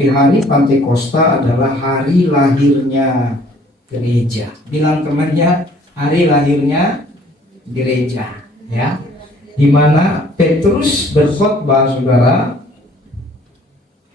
Di hari Pantekosta adalah hari lahirnya gereja. Bilang temannya, hari lahirnya gereja, ya. Di mana Petrus berkhotbah, saudara.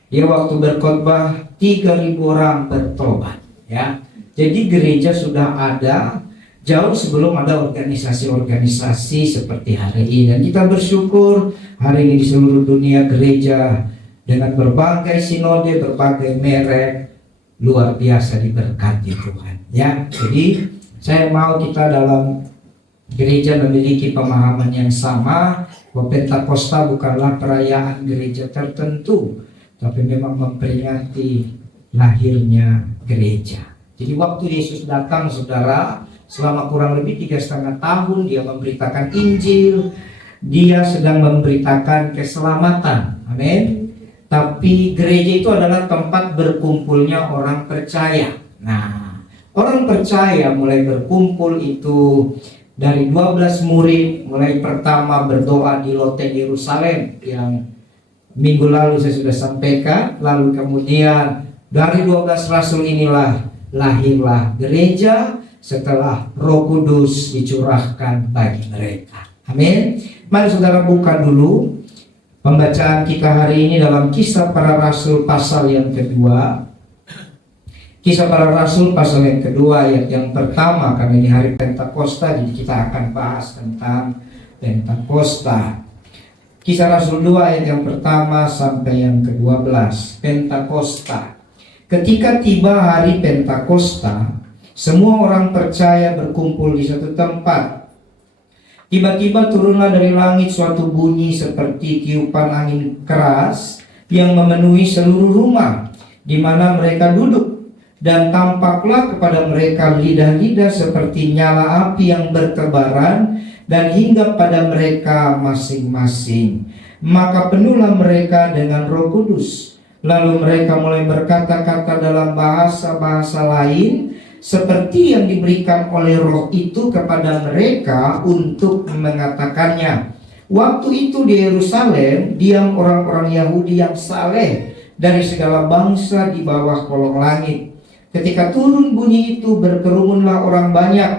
Dia waktu berkhotbah 3.000 orang bertobat, ya. Jadi gereja sudah ada jauh sebelum ada organisasi-organisasi seperti hari ini. Dan kita bersyukur hari ini di seluruh dunia gereja dengan berbagai sinode, berbagai merek, luar biasa diberkati Tuhan, ya. Jadi saya mau kita dalam gereja memiliki pemahaman yang sama bahwa Pentakosta bukanlah perayaan gereja tertentu, tapi memang memperingati lahirnya gereja. Jadi waktu Yesus datang, saudara, selama kurang lebih 3,5 tahun dia memberitakan Injil, dia sedang memberitakan keselamatan, amin. Tapi gereja itu adalah tempat berkumpulnya orang percaya. Nah, orang percaya mulai berkumpul itu dari 12 murid, mulai pertama berdoa di loteng Yerusalem yang minggu lalu saya sudah sampaikan. Lalu kemudian dari 12 rasul inilah lahirlah gereja setelah Roh Kudus dicurahkan bagi mereka. Amin. Mari saudara buka dulu pembacaan kita hari ini dalam Kisah Para Rasul pasal yang kedua. Kisah Para Rasul pasal yang kedua ayat yang pertama, karena ini hari Pentakosta, jadi kita akan bahas tentang Pentakosta. Kisah Rasul 2 ayat yang pertama sampai yang ke-12. Pentakosta. Ketika tiba hari Pentakosta, semua orang percaya berkumpul di satu tempat. Tiba-tiba turunlah dari langit suatu bunyi seperti tiupan angin keras yang memenuhi seluruh rumah di mana mereka duduk. Dan tampaklah kepada mereka lidah-lidah seperti nyala api yang bertebaran dan hinggap pada mereka masing-masing. Maka penuhlah mereka dengan Roh Kudus. Lalu mereka mulai berkata-kata dalam bahasa-bahasa lain seperti yang diberikan oleh Roh itu kepada mereka untuk mengatakannya. Waktu itu di Yerusalem diam orang-orang Yahudi yang saleh dari segala bangsa di bawah kolong langit. Ketika turun bunyi itu, berkerumunlah orang banyak.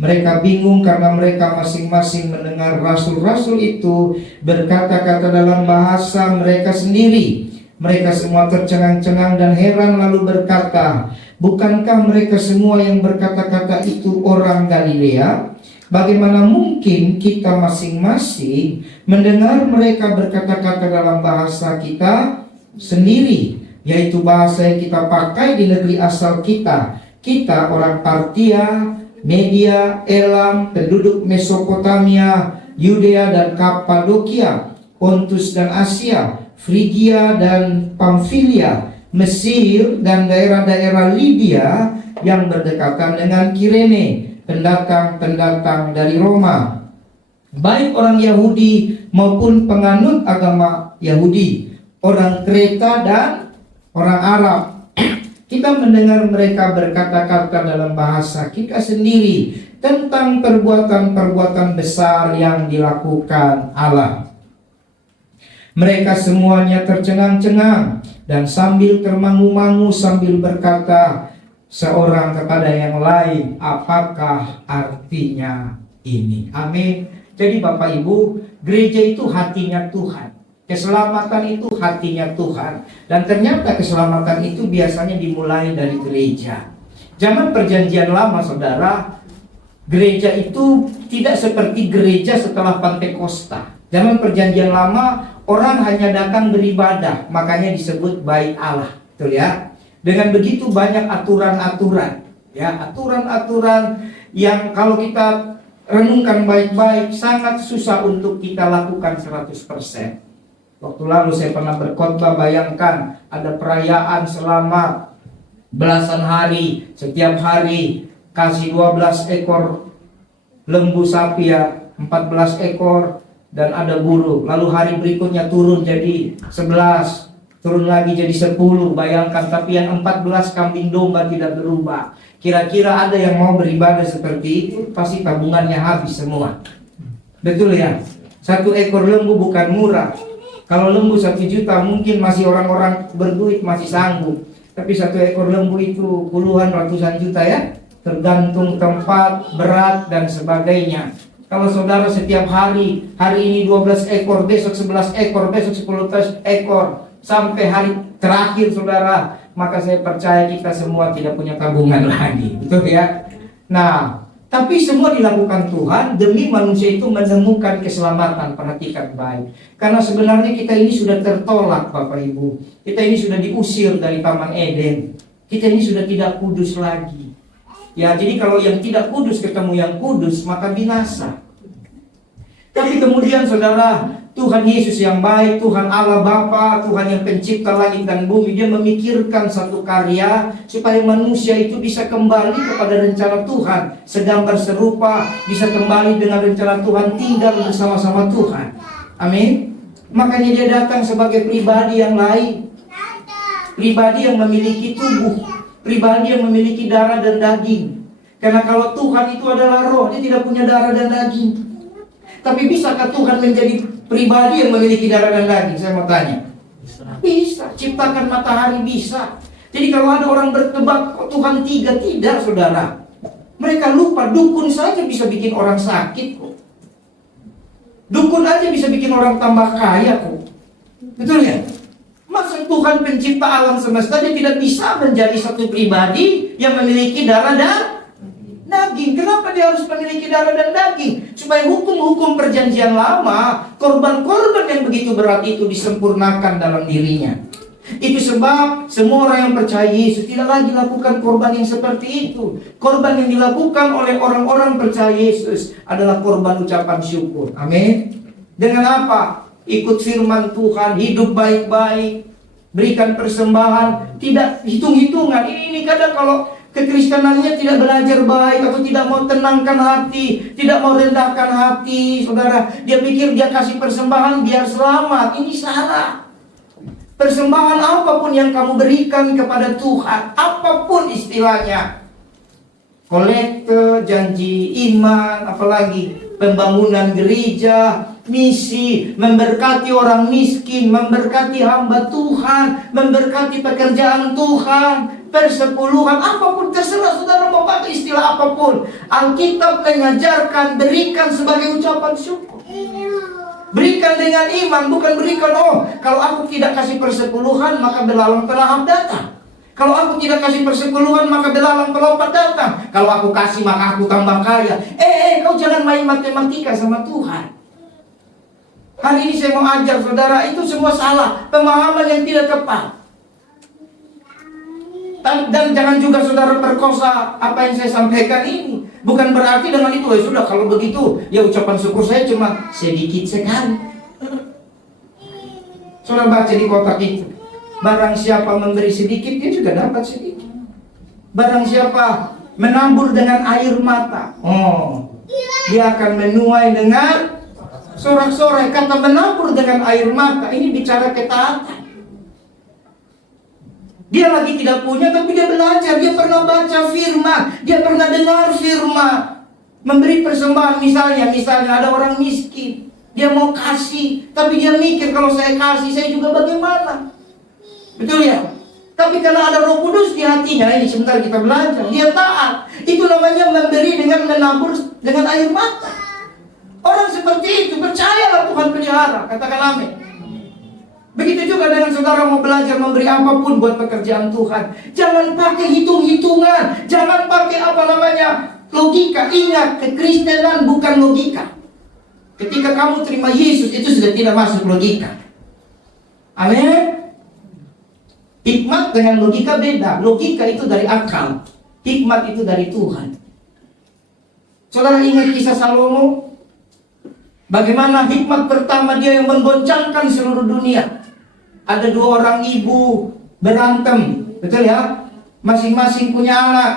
Mereka bingung karena mereka masing-masing mendengar rasul-rasul itu berkata-kata dalam bahasa mereka sendiri. Mereka semua tercengang-cengang dan heran lalu berkata, bukankah mereka semua yang berkata-kata itu orang Galilea? Bagaimana mungkin kita masing-masing mendengar mereka berkata-kata dalam bahasa kita sendiri, yaitu bahasa yang kita pakai di negeri asal kita. Kita orang Partia, Media, Elam, penduduk Mesopotamia, Yudea dan Kapadokia, Pontus dan Asia, Frigia dan Pamfilia, Mesir dan daerah-daerah Libya yang berdekatan dengan Kirene, pendatang-pendatang dari Roma, baik orang Yahudi maupun penganut agama Yahudi, orang Kreta dan orang Arab. Kita mendengar mereka berkata-kata dalam bahasa kita sendiri tentang perbuatan-perbuatan besar yang dilakukan Allah. Mereka semuanya tercengang-cengang dan sambil termangu-mangu sambil berkata seorang kepada yang lain, apakah artinya ini? Amin. Jadi Bapak Ibu, gereja itu hatinya Tuhan. Keselamatan itu hatinya Tuhan. Dan ternyata keselamatan itu biasanya dimulai dari gereja. Zaman perjanjian lama, saudara, gereja itu tidak seperti gereja setelah Pantekosta. Zaman perjanjian lama, orang hanya datang beribadah, makanya disebut bait Allah. Betul ya? Dengan begitu banyak aturan-aturan, ya, aturan-aturan yang kalau kita renungkan baik-baik sangat susah untuk kita lakukan 100%. Waktu lalu saya pernah berkhotbah, bayangkan ada perayaan selama belasan hari, setiap hari kasih 12 ekor lembu sapi, ya, 14 ekor, dan ada burung. Lalu hari berikutnya turun jadi 11, turun lagi jadi 10. Bayangkan, tapi yang 14 kambing domba tidak berubah. Kira-kira ada yang mau beribadah seperti itu? Pasti tabungannya habis semua. Betul ya? 1 ekor lembu bukan murah. Kalau lembu 1 juta mungkin masih orang-orang berduit masih sanggup. Tapi 1 ekor lembu itu puluhan ratusan juta ya. Tergantung tempat, berat dan sebagainya. Kalau saudara setiap hari ini 12 ekor, besok 11 ekor, besok 10 ekor, sampai hari terakhir saudara, maka saya percaya kita semua tidak punya tabungan lagi. Betul ya? Nah, tapi semua dilakukan Tuhan demi manusia itu menemukan keselamatan. Perhatikan baik. Karena sebenarnya kita ini sudah tertolak Bapak Ibu. Kita ini sudah diusir dari Taman Eden. Kita ini sudah tidak kudus lagi. Ya, jadi kalau yang tidak kudus ketemu yang kudus, maka binasa. Tapi kemudian saudara, Tuhan Yesus yang baik, Tuhan Allah Bapa, Tuhan yang pencipta langit dan bumi, Dia memikirkan satu karya supaya manusia itu bisa kembali kepada rencana Tuhan, segambar serupa, bisa kembali dengan rencana Tuhan, tinggal bersama-sama Tuhan. Amin. Makanya Dia datang sebagai pribadi yang lain, pribadi yang memiliki tubuh, pribadi yang memiliki darah dan daging. Karena kalau Tuhan itu adalah roh, Dia tidak punya darah dan daging. Tapi bisakah Tuhan menjadi pribadi yang memiliki darah dan daging? Saya mau tanya. Bisa. Ciptakan matahari bisa. Jadi kalau ada orang bertebak, kok Tuhan 3? Tidak, saudara. Mereka lupa, dukun saja bisa bikin orang sakit kok. Dukun aja bisa bikin orang tambah kaya kok. Betul ya? Masa Tuhan pencipta alam semesta Dia tidak bisa menjadi satu pribadi yang memiliki darah dan daging? Kenapa Dia harus memiliki darah dan daging? Supaya hukum-hukum perjanjian lama, korban-korban yang begitu berat itu disempurnakan dalam dirinya. Itu sebab semua orang yang percaya Yesus tidak lagi lakukan korban yang seperti itu. Korban yang dilakukan oleh orang-orang percaya Yesus adalah korban ucapan syukur. Amin. Dengan apa? Ikut firman Tuhan, hidup baik-baik, berikan persembahan, tidak hitung-hitungan. Ini kadang kalau kekristenannya tidak belajar baik atau tidak mau tenangkan hati, tidak mau rendahkan hati, saudara. Dia pikir dia kasih persembahan biar selamat. Ini salah. Persembahan apapun yang kamu berikan kepada Tuhan, apapun istilahnya, kolekte, janji iman, apalagi pembangunan gereja, misi, memberkati orang miskin, memberkati hamba Tuhan, memberkati pekerjaan Tuhan, persepuluhan, apapun terserah saudara mau pakai istilah apapun. Alkitab mengajarkan berikan sebagai ucapan syukur. Berikan dengan iman, bukan berikan kalau aku tidak kasih persepuluhan maka belalang pelahap datang. Kalau aku tidak kasih persepuluhan maka belalang pelompat datang. Kalau aku kasih maka aku tambah kaya. Kau jangan main matematika sama Tuhan. Hari ini saya mau ajar saudara, itu semua salah, pemahaman yang tidak tepat. Dan jangan juga saudara perkosa apa yang saya sampaikan ini. Bukan berarti dengan itu, sudah kalau begitu, ya ucapan syukur saya cuma sedikit sekali. Saudara baca di kotak itu. Barang siapa memberi sedikit, dia juga dapat sedikit. Barang siapa menabur dengan air mata, dia akan menuai dengan sorak-sorai. Kata menabur dengan air mata, ini bicara ketaatan. Dia lagi tidak punya, tapi dia belajar. Dia pernah baca firman, dia pernah dengar firman. Memberi persembahan, misalnya ada orang miskin, dia mau kasih, tapi dia mikir kalau saya kasih, saya juga bagaimana? Betul ya? Tapi karena ada Roh Kudus di hatinya, ini sebentar kita belajar, dia taat. Itu namanya memberi dengan menabur dengan air mata. Orang seperti itu, percayalah Tuhan pelihara. Katakan amin. Begitu juga dengan saudara mau belajar memberi apapun buat pekerjaan Tuhan. Jangan pakai hitung-hitungan. Jangan pakai logika. Ingat, kekristenan bukan logika. Ketika kamu terima Yesus, itu sudah tidak masuk logika. Amin. Hikmat dengan logika beda. Logika itu dari akal, hikmat itu dari Tuhan. Saudara ingat kisah Salomo? Bagaimana hikmat pertama dia yang menggoncangkan seluruh dunia. Ada 2 orang ibu berantem, betul ya? Masing-masing punya anak.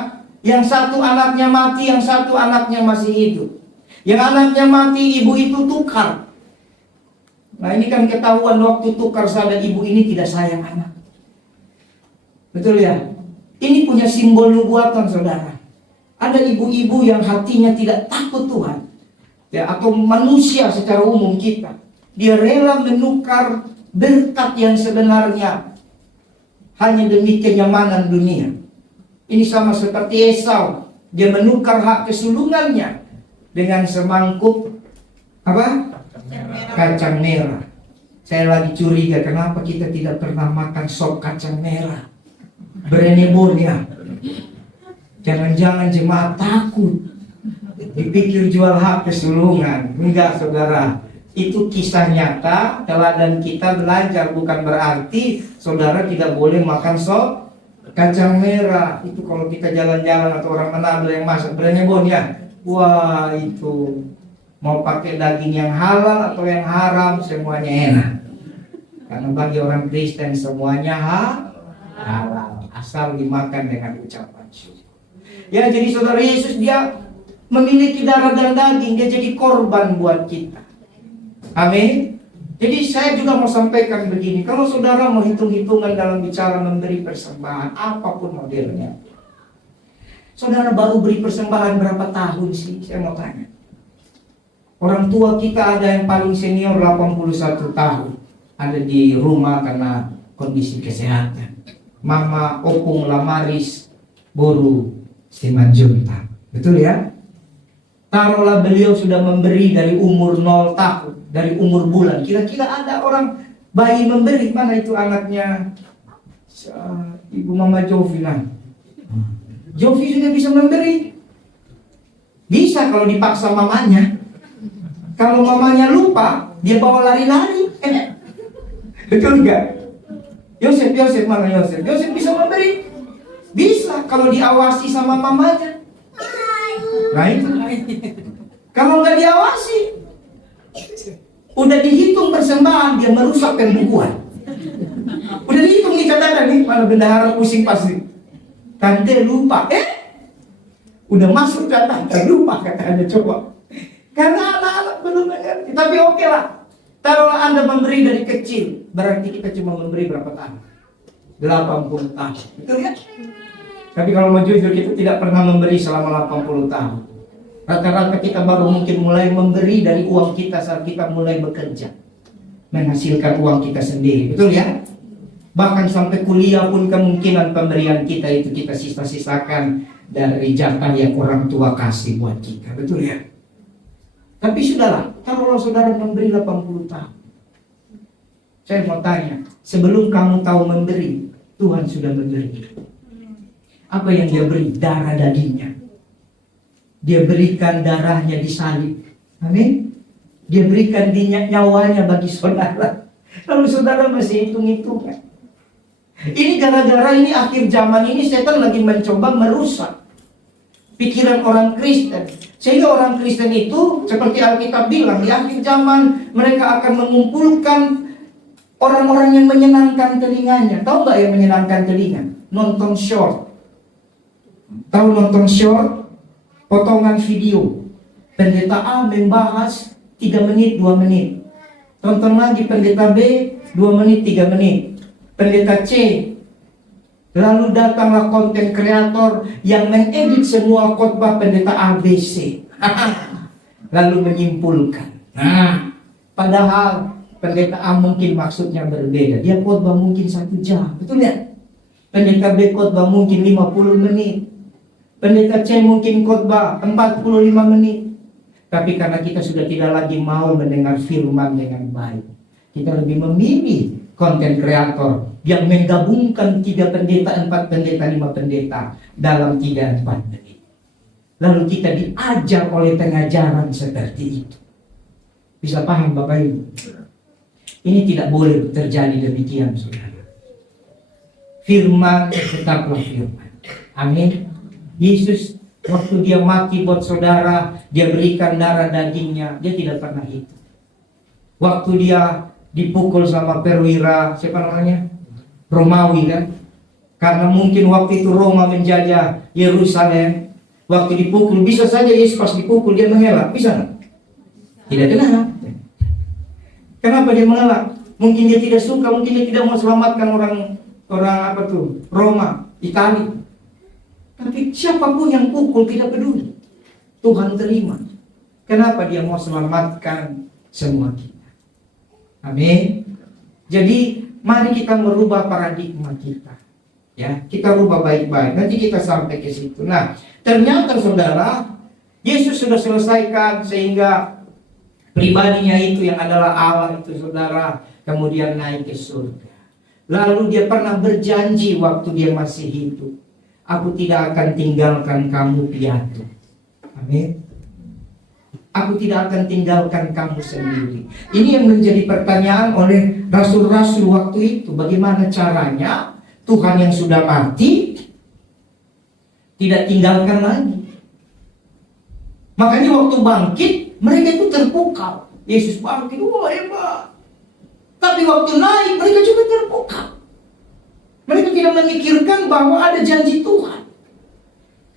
Yang satu anaknya mati, yang satu anaknya masih hidup. Yang anaknya mati, ibu itu tukar. Nah ini kan ketahuan waktu tukar sadar ibu ini tidak sayang anak. Betul ya? Ini punya simbol nubuatan saudara. Ada ibu-ibu yang hatinya tidak takut Tuhan. Ya, atau manusia secara umum kita. Dia rela menukar berkat yang sebenarnya hanya demi kenyamanan dunia. Ini sama seperti Esau, dia menukar hak kesulungannya dengan semangkuk apa? Kacang merah. Saya lagi curiga kenapa kita tidak pernah makan sop kacang merah. Berenebon ya. Jangan-jangan jemaat takut dipikir jual hak kesulungan. Enggak saudara, itu kisah nyata. Teladan kita belajar, bukan berarti saudara tidak boleh makan sop kacang merah. Itu kalau kita jalan-jalan atau orang Manado yang masak berenebon ya, wah itu mau pakai daging yang halal atau yang haram semuanya enak. Karena bagi orang Kristen semuanya halal, asal dimakan dengan ucapan syukur. Ya, jadi saudara, Yesus dia memiliki darah dan daging, dia jadi korban buat kita. Amin. Jadi saya juga mau sampaikan begini, kalau saudara mau hitung-hitungan dalam bicara memberi persembahan apapun modelnya, saudara baru beri persembahan berapa tahun sih? Saya mau tanya. Orang tua kita ada yang paling senior 81 tahun, ada di rumah karena kondisi kesehatan. Mama opung lamaris boru Simanjunta. Betul ya? Taruhlah beliau sudah memberi dari umur 0 tahun, dari umur bulan. Kira-kira ada orang bayi memberi, mana itu anaknya Ibu Mama Jovi lah. Jovi sudah bisa memberi. Bisa kalau dipaksa mamanya. Kalau mamanya lupa, dia bawa lari-lari. Betul enggak? Yosef mana Yosef? Yosef bisa memberi. Bisa kalau diawasi sama mamanya. Nah itu. Kalau nggak diawasi, udah dihitung persembahan, dia merusak pembukuan. Udah dihitung nih catatan nih, mana bendahara pusing pasti. Tante lupa, udah masuk catatan, lupa katanya coba. Karena anak-anak belum mengerti. Tapi oke lah. Taruhlah Anda memberi dari kecil, berarti kita cuma memberi berapa tahun? 80 tahun. Betul ya? Tapi kalau mau jujur, kita tidak pernah memberi selama 80 tahun. Rata-rata kita baru mungkin mulai memberi dari uang kita saat kita mulai bekerja, menghasilkan uang kita sendiri. Betul ya? Bahkan sampai kuliah pun kemungkinan pemberian kita itu kita sisa-sisakan dari jatah yang orang tua kasih buat kita. Betul ya? Tapi sudahlah, kalau saudara memberi 80 tahun, saya mau tanya, sebelum kamu tahu memberi, Tuhan sudah memberi. Apa yang dia beri? Darah dagingnya. Dia berikan darahnya di salib. Amin. Dia berikan nyawanya bagi saudara. Lalu saudara masih hitung-hitungan. Ini gara-gara ini akhir zaman ini setan lagi mencoba merusak pikiran orang Kristen. Sehingga orang Kristen itu seperti Alkitab bilang, di akhir zaman mereka akan mengumpulkan orang-orang yang menyenangkan telinganya. Tahu nggak yang menyenangkan telinga? Nonton short. Tahu nonton short? Potongan video. Pendeta A membahas 3 menit, 2 menit. Tonton lagi pendeta B 2 menit, 3 menit. Pendeta C. Lalu datanglah konten kreator yang mengedit semua khotbah pendeta ABC. Lalu menyimpulkan. Nah, padahal pendeta A mungkin maksudnya berbeda. Dia khotbah mungkin 1 jam. Betul ya? Pendeta B khotbah mungkin 50 menit. Pendeta C mungkin khotbah 45 menit. Tapi karena kita sudah tidak lagi mau mendengar firman dengan baik, kita lebih memilih konten kreator yang menggabungkan 3 pendeta, 4 pendeta, 5 pendeta dalam 3-4 menit. Lalu kita diajar oleh pengajaran seperti itu. Bisa paham Bapak Ibu? Ini tidak boleh terjadi demikian, saudara. Firman tetaplah firman. Amin. Yesus waktu dia mati buat saudara, dia berikan darah dagingnya, dia tidak pernah hitung. Waktu dia dipukul sama perwira, siapa namanya? Romawi kan? Karena mungkin waktu itu Roma menjajah Yerusalem. Waktu dipukul, bisa saja Yesus pas dipukul dia mengelak, bisa nggak? Tidak kenapa. Kenapa dia mengelak? Mungkin dia tidak suka, mungkin dia tidak mau selamatkan orang apa tuh? Roma, Italia. Tapi siapapun yang pukul tidak peduli. Tuhan terima. Kenapa dia mau selamatkan semua kita? Amin. Jadi mari kita merubah paradigma kita. Ya, kita rubah baik-baik. Nanti kita sampai ke situ. Nah, ternyata saudara, Yesus sudah selesaikan sehingga pribadinya itu yang adalah Allah itu saudara kemudian naik ke surga. Lalu dia pernah berjanji waktu dia masih hidup, aku tidak akan tinggalkan kamu piatu. Amin. Aku tidak akan tinggalkan kamu sendiri. Ini yang menjadi pertanyaan oleh rasul-rasul waktu itu. Bagaimana caranya Tuhan yang sudah mati tidak tinggalkan lagi. Makanya waktu bangkit mereka itu terpukau. Yesus bangkit, wah hebat. Tapi waktu naik mereka juga terpukau. Mereka tidak memikirkan bahwa ada janji Tuhan.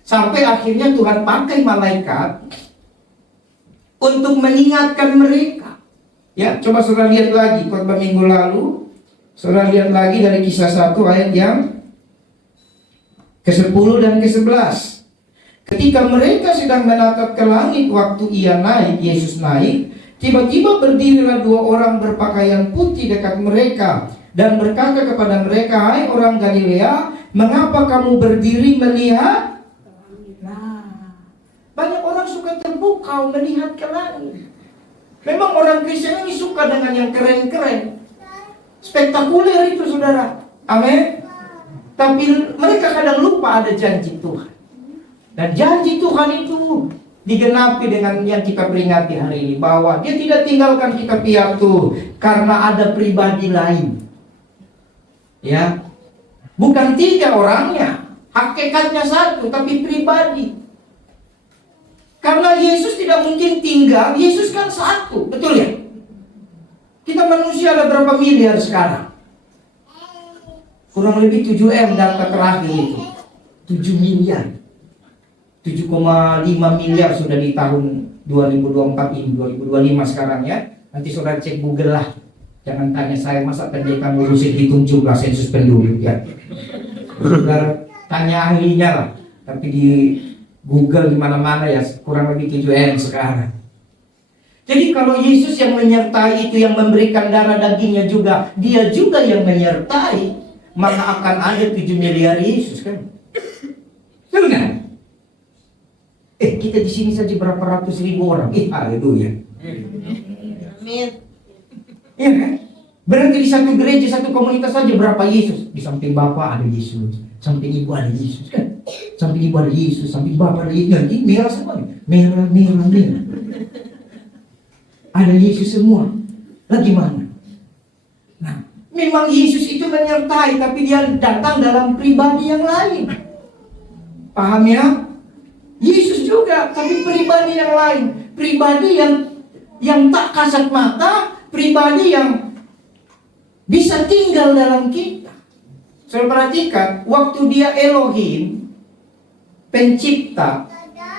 Sampai akhirnya Tuhan pakai malaikat untuk mengingatkan mereka. Ya, coba saudara lihat lagi khotbah minggu lalu. Saudara lihat lagi dari Kisah 1 ayat yang ke-10 dan ke-11. Ketika mereka sedang menatap ke langit waktu ia naik, Yesus naik, tiba-tiba berdirilah 2 orang berpakaian putih dekat mereka dan berkata kepada mereka, hai orang Galilea, mengapa kamu berdiri melihat? Nah, banyak orang suka terpukau melihat ke langit. Memang orang Kristen ini suka dengan yang keren-keren, spektakuler itu saudara. Amin. Tapi mereka kadang lupa ada janji Tuhan. Dan janji Tuhan itu digenapi dengan yang kita peringati hari ini, bahwa dia tidak tinggalkan kita piatu karena ada pribadi lain. Ya, bukan 3 orangnya, hakikatnya satu, tapi pribadi. Karena Yesus tidak mungkin tinggal, Yesus kan satu, betul ya? Kita manusia ada berapa miliar sekarang? Kurang lebih 7M data terakhir itu. 7 miliar. 7,5 miliar sudah di tahun 2024 ini, 2025 sekarang ya. Nanti saudara cek Google lah. Jangan tanya saya, masa pendeta ngurusin hitung jumlah sensus penduduk ya. Saudara tanya ahlinya lah. Tapi di Google di mana-mana ya kurang lebih 7M sekarang. Jadi kalau Yesus yang menyertai itu, yang memberikan darah dagingnya juga, dia juga yang menyertai, maka akan ada 7 miliar Yesus kan? Betul kan? Kita di sini saja berapa ratus ribu orang. Haleluya. Amin. Iya kan? Berarti di satu gereja, satu komunitas saja berapa Yesus? Di samping Bapa ada Yesus, samping Ibu ada Yesus kan? Samping Ibu ada Yesus, samping Bapa ada Yesus. Ini merah semua. Merah. Ada Yesus semua. Lah gimana? Nah, memang Yesus itu menyertai, tapi dia datang dalam pribadi yang lain. Paham ya? Yesus juga, tapi pribadi yang lain. Pribadi yang tak kasat mata, pribadi yang bisa tinggal dalam kita. Saya perhatikan, waktu dia Elohim, pencipta,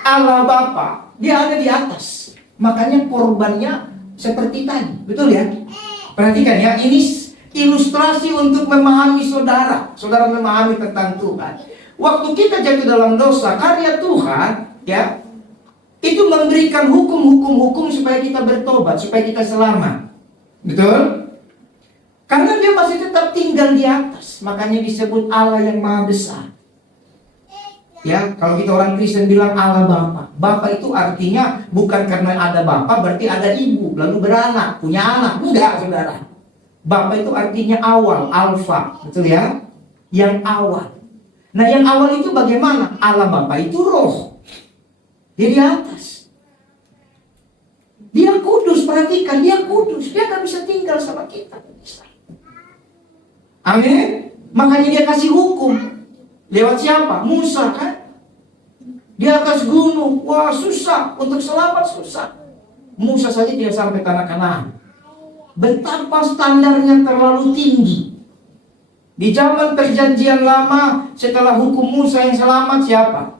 Allah Bapa, dia ada di atas. Makanya korbannya seperti tadi, betul ya? Perhatikan ya, ini ilustrasi untuk memahami saudara. Saudara memahami tentang Tuhan. Waktu kita jatuh dalam dosa, karya Tuhan ya, itu memberikan hukum supaya kita bertobat, supaya kita selamat. Betul? Karena dia masih tetap tinggal di atas, makanya disebut Allah yang Maha Besar. Ya, kalau kita orang Kristen bilang Allah Bapa. Bapa itu artinya bukan karena ada Bapa berarti ada ibu, lalu beranak, punya anak. Enggak, saudara. Bapa itu artinya awal, alfa, betul ya? Yang awal. Nah, yang awal itu bagaimana? Allah Bapa itu roh. Dia di atas. Dia kudus, perhatikan, dia kudus. Dia gak bisa tinggal sama kita. Amin. Makanya dia kasih hukum. Lewat siapa? Musa kan? Di atas gunung. Wah, susah. Untuk selamat susah. Musa saja tidak sampai tanah Kanaan. Betapa standarnya terlalu tinggi. Di zaman perjanjian lama, setelah hukum Musa yang selamat siapa?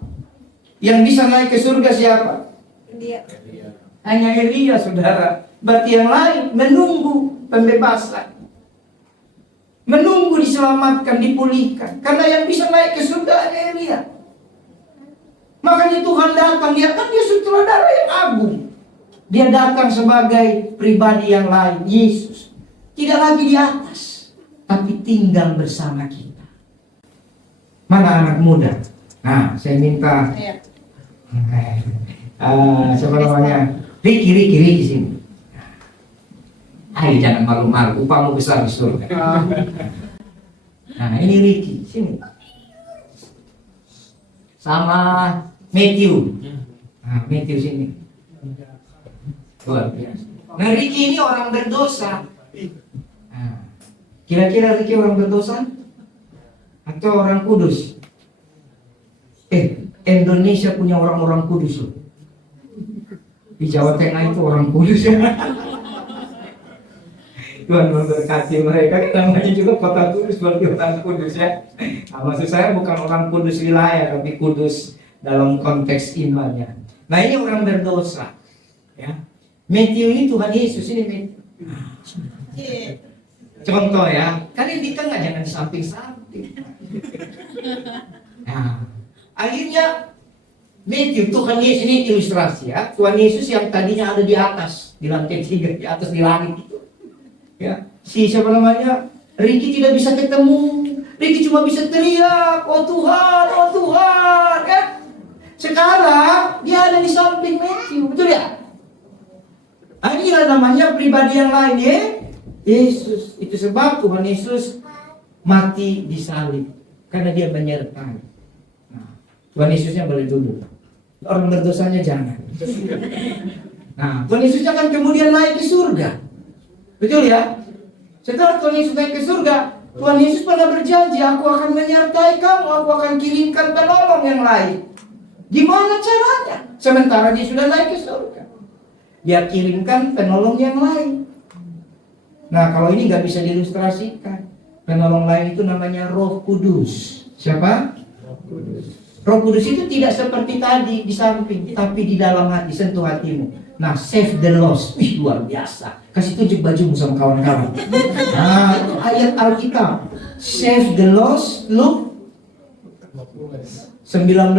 Yang bisa naik ke surga siapa? Dia. Hanya Elia, saudara. Berarti yang lain menunggu pembebasan. Menunggu diselamatkan, dipulihkan. Karena yang bisa naik ke surga hanya Elia. Makanya Tuhan datang, dia kan dia sutradara yang agung. Dia datang sebagai pribadi yang lain, Yesus. Tidak lagi di atas. tapi tinggal bersama kita. Mana anak muda? Nah, saya minta Iya. siapa namanya? Riki sini. Ayo jangan malu-malu, upamu besar di surga. Nah, ini Riki sini. Sama Matthew. Nah, Matthew sini. Luar biasa. Nah, Riki ini orang berdosa. Nah, kira-kira Riki orang berdosa atau orang kudus? Indonesia punya orang-orang kudus loh. Di Jawa Tengah itu orang kudus ya. Tuhan memberkati mereka, kan namanya juga kota kudus, berarti orang kudus ya. Nah, maksud saya bukan orang kudus wilayah, tapi kudus dalam konteks imannya. Nah, ini orang berdosa ya. Matthew ini Tuhan Yesus ini Matthew. Iya. Contoh ya, kalian di tengah jangan di samping-samping. Nah, akhirnya Matthew, Tuhan Yesus ini ilustrasi ya. Tuhan Yesus yang tadinya ada di atas, di lantai 3, di atas di langit itu. Ya, si siapa namanya? Riki tidak bisa ketemu. Riki cuma bisa teriak, "Oh Tuhan, oh Tuhan." Ya. Sekarang dia ada di samping Matthew, betul ya? Inilah namanya pribadi yang lain ya. Yesus, itu sebab Tuhan Yesus mati di salib karena dia menyertai. Nah, Tuhan Yesusnya boleh duduk. Orang berdosanya jangan. Nah, Tuhan Yesusnya kan kemudian naik ke surga. Betul ya? Setelah Tuhan Yesus naik ke surga, Tuhan Yesus pernah berjanji, "Aku akan menyertai kamu, aku akan kirimkan penolong yang lain." Gimana caranya? Sementara dia sudah naik ke surga, dia kirimkan penolong yang lain. Nah, kalau ini nggak bisa diilustrasikan. Penolong lain itu namanya Roh Kudus. Siapa? Roh Kudus itu tidak seperti tadi di samping, tapi di dalam hati, sentuh hatimu. Nah, save the lost. Wih, luar biasa. Kasih tunjuk bajumu sama kawan-kawan. Nah, itu ayat Alkitab. Save the lost, Luke 19.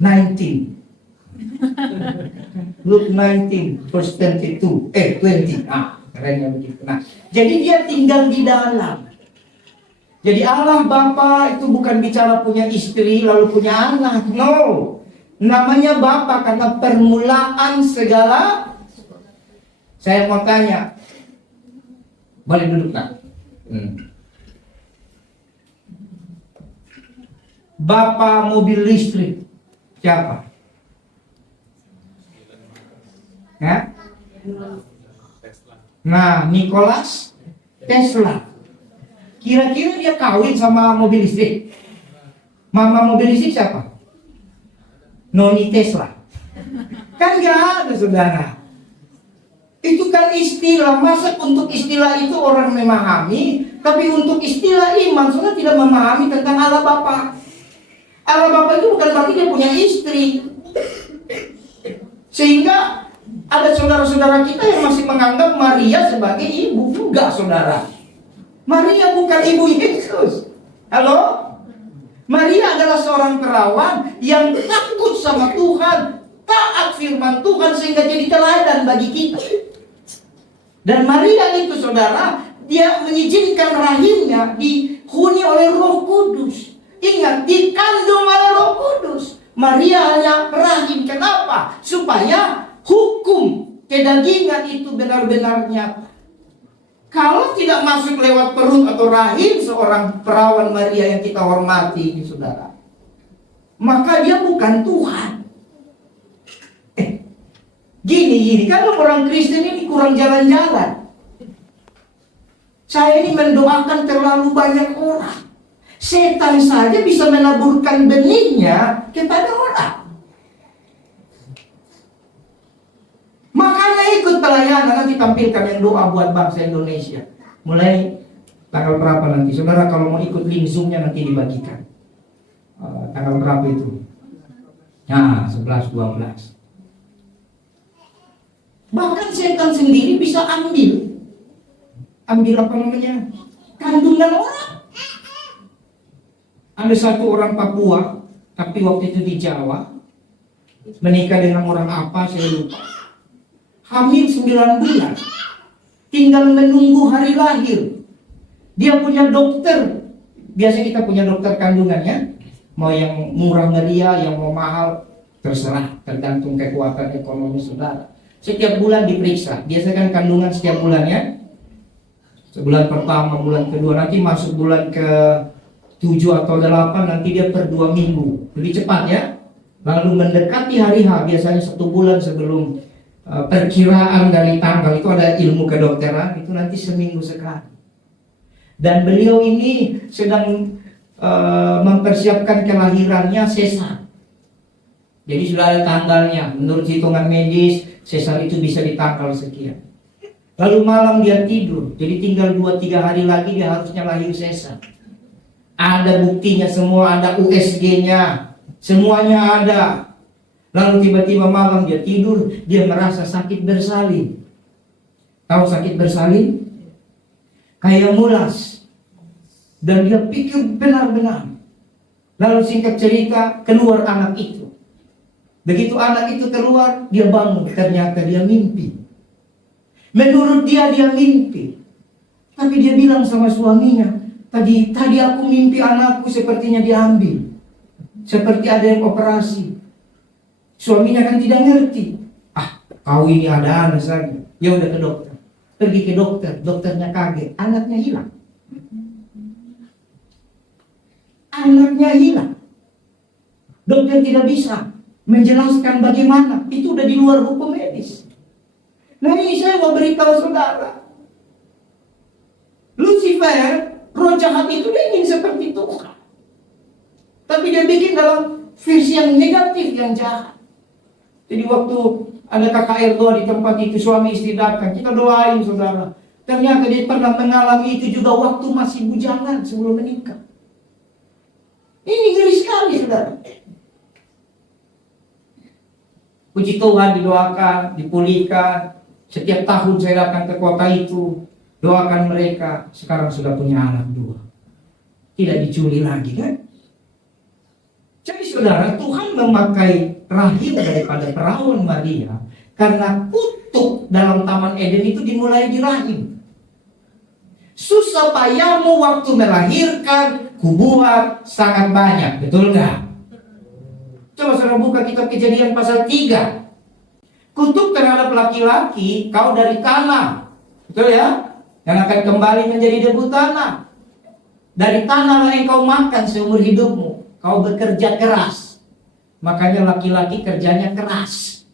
19. Luke 19 verse 22. 20. Kerennya begitu. Nah, jadi dia tinggal di dalam. Jadi Allah Bapa itu bukan bicara punya istri lalu punya anak. No. Namanya Bapa karena permulaan segala. Saya mau tanya. Boleh duduk nak? Bapa mobil listrik siapa? Ya? Nah, Nicholas Tesla. Kira-kira dia kawin sama mobil listrik? Mama mobil listrik siapa? Noni Tesla. Kan gak ada, saudara. Itu kan istilah. Masa untuk istilah itu orang memahami, tapi untuk istilah iman saudara tidak memahami tentang Allah Bapa. Allah Bapa itu bukan berarti dia punya istri. Sehingga ada saudara-saudara kita yang masih menganggap Maria sebagai ibu. Enggak, saudara. Maria bukan ibu Yesus. Halo? Maria adalah seorang perawan yang takut sama Tuhan, taat firman Tuhan sehingga jadi teladan bagi kita. Dan Maria itu, saudara, dia mengizinkan rahimnya dihuni oleh Roh Kudus. Ingat, dikandung oleh Roh Kudus. Maria hanya rahim. Kenapa? Supaya hukum kedagingan itu benar-benarnya. Kalau tidak masuk lewat perut atau rahim seorang perawan Maria yang kita hormati ini, saudara, maka dia bukan Tuhan. Gini, kalau orang Kristen ini kurang jalan-jalan. Saya ini mendoakan terlalu banyak orang. Setan saja bisa menaburkan benihnya kepada orang. Makanya ikut pelayanan, nanti tampilkan yang doa buat bangsa Indonesia. Mulai tanggal berapa nanti? Saudara kalau mau ikut link Zoom-nya nanti dibagikan. Tanggal berapa itu? Nah, 11, 12. Bahkan setan sendiri bisa ambil apa namanya? Kandungan orang. Ada satu orang Papua, tapi waktu itu di Jawa, menikah dengan orang apa saya lupa. Hamil 9 bulan, tinggal menunggu hari lahir. Dia punya dokter. Biasa kita punya dokter kandungannya. Mau yang murah meriah, yang mau mahal, terserah, tergantung kekuatan ekonomi saudara. Setiap bulan diperiksa. Biasa kan kandungan setiap bulannya. Sebulan pertama, bulan kedua, nanti masuk bulan ke 7 atau 8, nanti dia per 2 minggu. Lebih cepat ya. Lalu mendekati hari H, biasanya 1 bulan sebelum perkiraan dari tanggal, itu ada ilmu kedokteran, itu nanti seminggu sekali. Dan beliau ini sedang mempersiapkan kelahirannya sesar. Jadi sudah ada tanggalnya. Menurut hitungan medis, sesar itu bisa di tanggal sekian. Lalu malam dia tidur, jadi tinggal 2-3 hari lagi dia harusnya lahir sesar. Ada buktinya semua, ada USG-nya, semuanya ada. Lalu tiba-tiba malam dia tidur, dia merasa sakit bersalin. Tahu sakit bersalin? Kayak mulas. Dan dia pikir benar-benar. Lalu singkat cerita, keluar anak itu. Begitu anak itu keluar, dia bangun. Ternyata dia mimpi. Menurut dia mimpi. Tapi dia bilang sama suaminya, Tadi aku mimpi anakku sepertinya diambil. Seperti ada yang operasi. Suaminya kan tidak ngerti. Kau ini ada anak lagi. Ya udah ke dokter. Pergi ke dokter. Dokternya kaget. Anaknya hilang. Anaknya hilang. Dokter tidak bisa menjelaskan bagaimana. Itu udah di luar hukum medis. Nah ini saya mau beritahu saudara. Lucifer, roh jahat itu dia ingin seperti Tuhan. Tapi dia bikin dalam versi yang negatif, yang jahat. Jadi waktu ada KKR doa di tempat itu, suami istri datang, kita doain saudara. Ternyata dia pernah mengalami itu juga waktu masih bujangan sebelum menikah. Ini ngeri sekali saudara. Puji Tuhan, didoakan, dipulihkan. Setiap tahun saya datang ke kota itu, doakan mereka. Sekarang sudah punya anak 2. Tidak dicuri lagi kan? Jadi saudara, Tuhan memakai rahim daripada perawan Maria karena kutuk dalam Taman Eden itu dimulai di rahim. Susah payahmu waktu melahirkan, kubuat sangat banyak, betul nggak? Coba saudara buka kitab Kejadian pasal 3. Kutuk terhadap laki-laki, kau dari tanah, betul ya? Yang akan kembali menjadi debu tanah. Dari tanah yang kau makan seumur hidupmu. Kau bekerja keras. Makanya laki-laki kerjanya keras.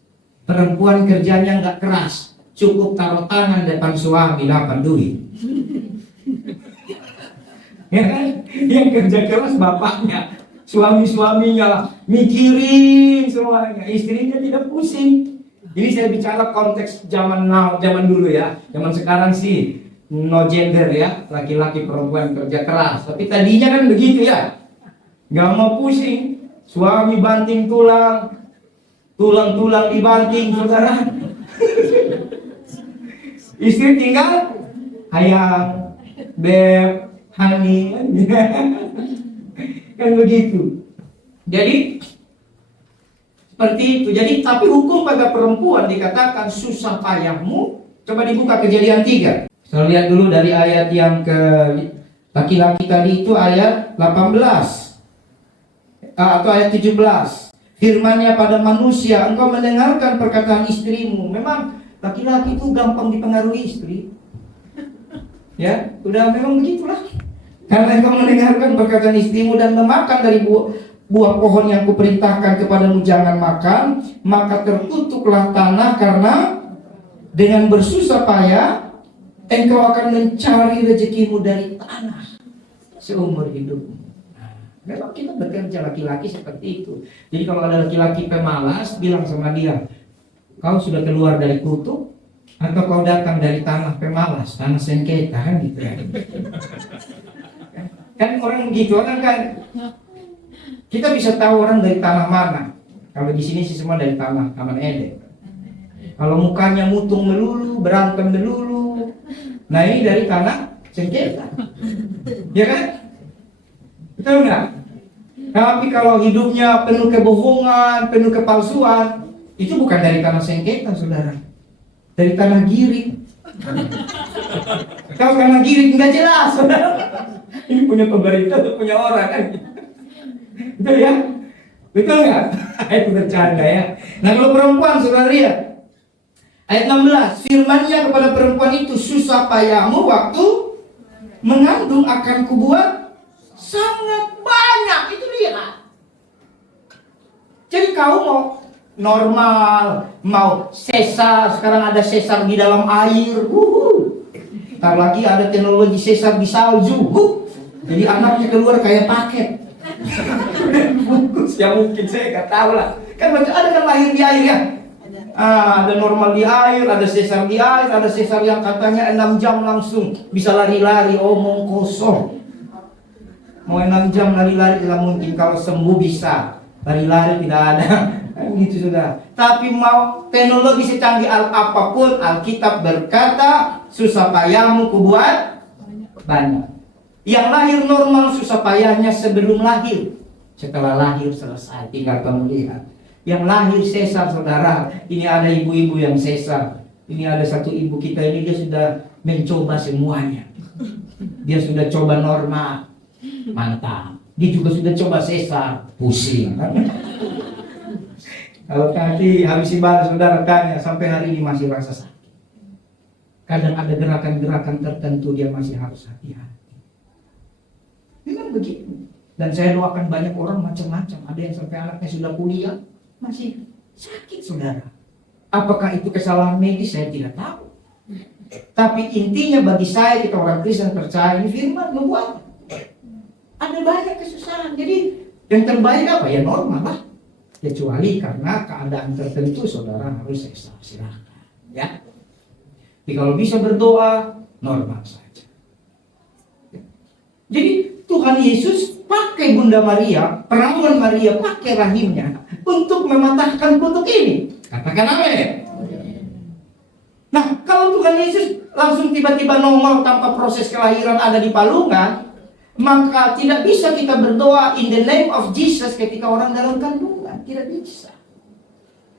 Perempuan kerjanya nggak keras. Cukup taruh tangan depan suami dapat duit. Ya kan? Yang kerja keras bapaknya. Suami-suaminya mikirin semuanya. Istrinya tidak pusing. Ini saya bicara konteks zaman dulu ya. Zaman sekarang sih no gender ya. Laki-laki perempuan kerja keras. Tapi tadinya kan begitu ya. Gak mau pusing. Suami banting tulang. Tulang-tulang dibanting saudara. Istri tinggal ayam, beb, honey. Kan begitu. Jadi seperti itu. Jadi tapi hukum pada perempuan dikatakan susah payahmu. Coba dibuka Kejadian 3. Saya lihat dulu dari ayat yang ke laki-laki tadi itu ayat 18 atau ayat 17. Firman-Nya pada manusia, engkau mendengarkan perkataan istrimu. Memang laki-laki itu gampang dipengaruhi istri. Ya, udah memang begitulah. Karena engkau mendengarkan perkataan istrimu dan memakan dari buah pohon yang kuperintahkan kepadamu jangan makan, maka tertutuklah tanah karena dengan bersusah payah engkau akan mencari rezekimu dari tanah seumur hidupmu. Memang kita bekerja laki-laki seperti itu. Jadi kalau ada laki-laki pemalas, bilang sama dia, kau sudah keluar dari kutuk atau kau datang dari tanah pemalas, tanah sengketa kan gitu ya. Kan orang begitu orang kan. Kita bisa tahu orang dari tanah mana. Kalau di sini sih semua dari tanah Taman Eden. Kalau mukanya mutung melulu, berantem melulu, nah ini dari tanah sengketa. Ya kan? Betul nggak? Tapi kalau hidupnya penuh kebohongan, penuh kepalsuan, itu bukan dari tanah sengketa, saudara. Dari tanah giring. Kalau kanan kiri nggak jelas, saudara. Ini punya pemerintah, punya orang kan. Betul ya? Betul nggak? Itu bercanda ya. Nah kalau perempuan, saudara lihat. Ayat 16, firman-Nya kepada perempuan itu, susah payahmu waktu mengandung akan kubuat sangat banyak. Itu dia. Jadi kau mau normal, mau sesar, sekarang ada sesar di dalam air. Ntar lagi ada teknologi sesar di salju. Jadi anaknya keluar kayak paket. Bungkus ya mungkin, saya nggak tahu lah. Kan macam ada kan lahir di air ya. Ada normal di air, ada sesar di air, ada sesar yang katanya 6 jam langsung bisa lari-lari, omong kosong. Mau 6 jam lari-lari tidak mungkin, kalau sembuh bisa. Lari-lari tidak ada. Gitu sudah. Tapi mau teknologi secanggih apapun, Alkitab berkata, susah payahmu kubuat banyak. Yang lahir normal susah payahnya sebelum lahir. Setelah lahir selesai, tinggal kamu lihat. Yang lahir sesar, saudara, ini ada ibu-ibu yang sesar. Ini ada satu ibu kita ini, dia sudah mencoba semuanya. Dia sudah coba normal, mantap. Dia juga sudah coba sesar, pusing. Kalau nanti habis ibadah saudara tanya, sampai hari ini masih rasa sakit. Kadang ada gerakan-gerakan tertentu dia masih harus hati-hati. Memang begitu. Dan saya doakan banyak orang macam-macam. Ada yang sampai anaknya sudah kuliah masih sakit, saudara. Apakah itu kesalahan medis? Saya tidak tahu. Tapi intinya bagi saya, kita orang Kristen percaya ini firman membuat ada banyak kesusahan. Jadi yang terbaik apa? Ya normal lah. Kecuali karena keadaan tertentu, saudara harus sesar, silakan. Ya. Tapi kalau bisa berdoa, normal saja. Jadi Tuhan Yesus pakai Bunda Maria, perawan Maria, pakai rahimnya untuk mematahkan kutuk ini. Katakan amin. Nah, kalau Tuhan Yesus langsung tiba-tiba nongol tanpa proses kelahiran ada di palungan, maka tidak bisa kita berdoa in the name of Jesus ketika orang dalam kandungan. Tidak bisa.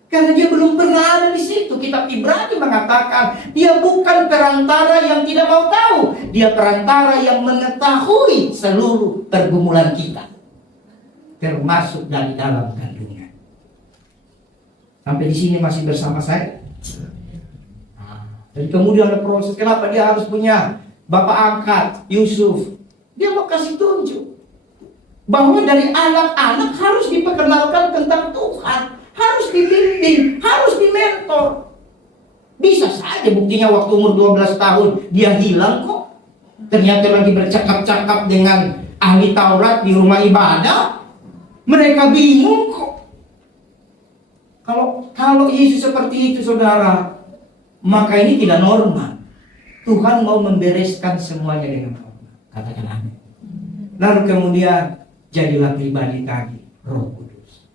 Karena dia belum pernah ada di situ. Kitab Ibrani mengatakan dia bukan perantara yang tidak mau tahu. Dia perantara yang mengetahui seluruh pergumulan kita, termasuk dari dalam kandungan. Sampai di sini masih bersama saya. Dan kemudian ada proses. Kenapa dia harus punya bapak angkat Yusuf? Dia mau kasih tunjuk bahwa dari anak-anak harus diperkenalkan tentang Tuhan, harus dibimbing, harus dimentor. Bisa saja buktinya waktu umur 12 tahun dia hilang kok. Ternyata lagi bercakap-cakap dengan ahli Taurat di rumah ibadah. Mereka bingung kok. Kalau Yesus seperti itu, saudara, maka ini tidak normal. Tuhan mau membereskan semuanya dengan normal. Katakan amin. Lalu kemudian jadilah pribadi tadi, Roh Kudus.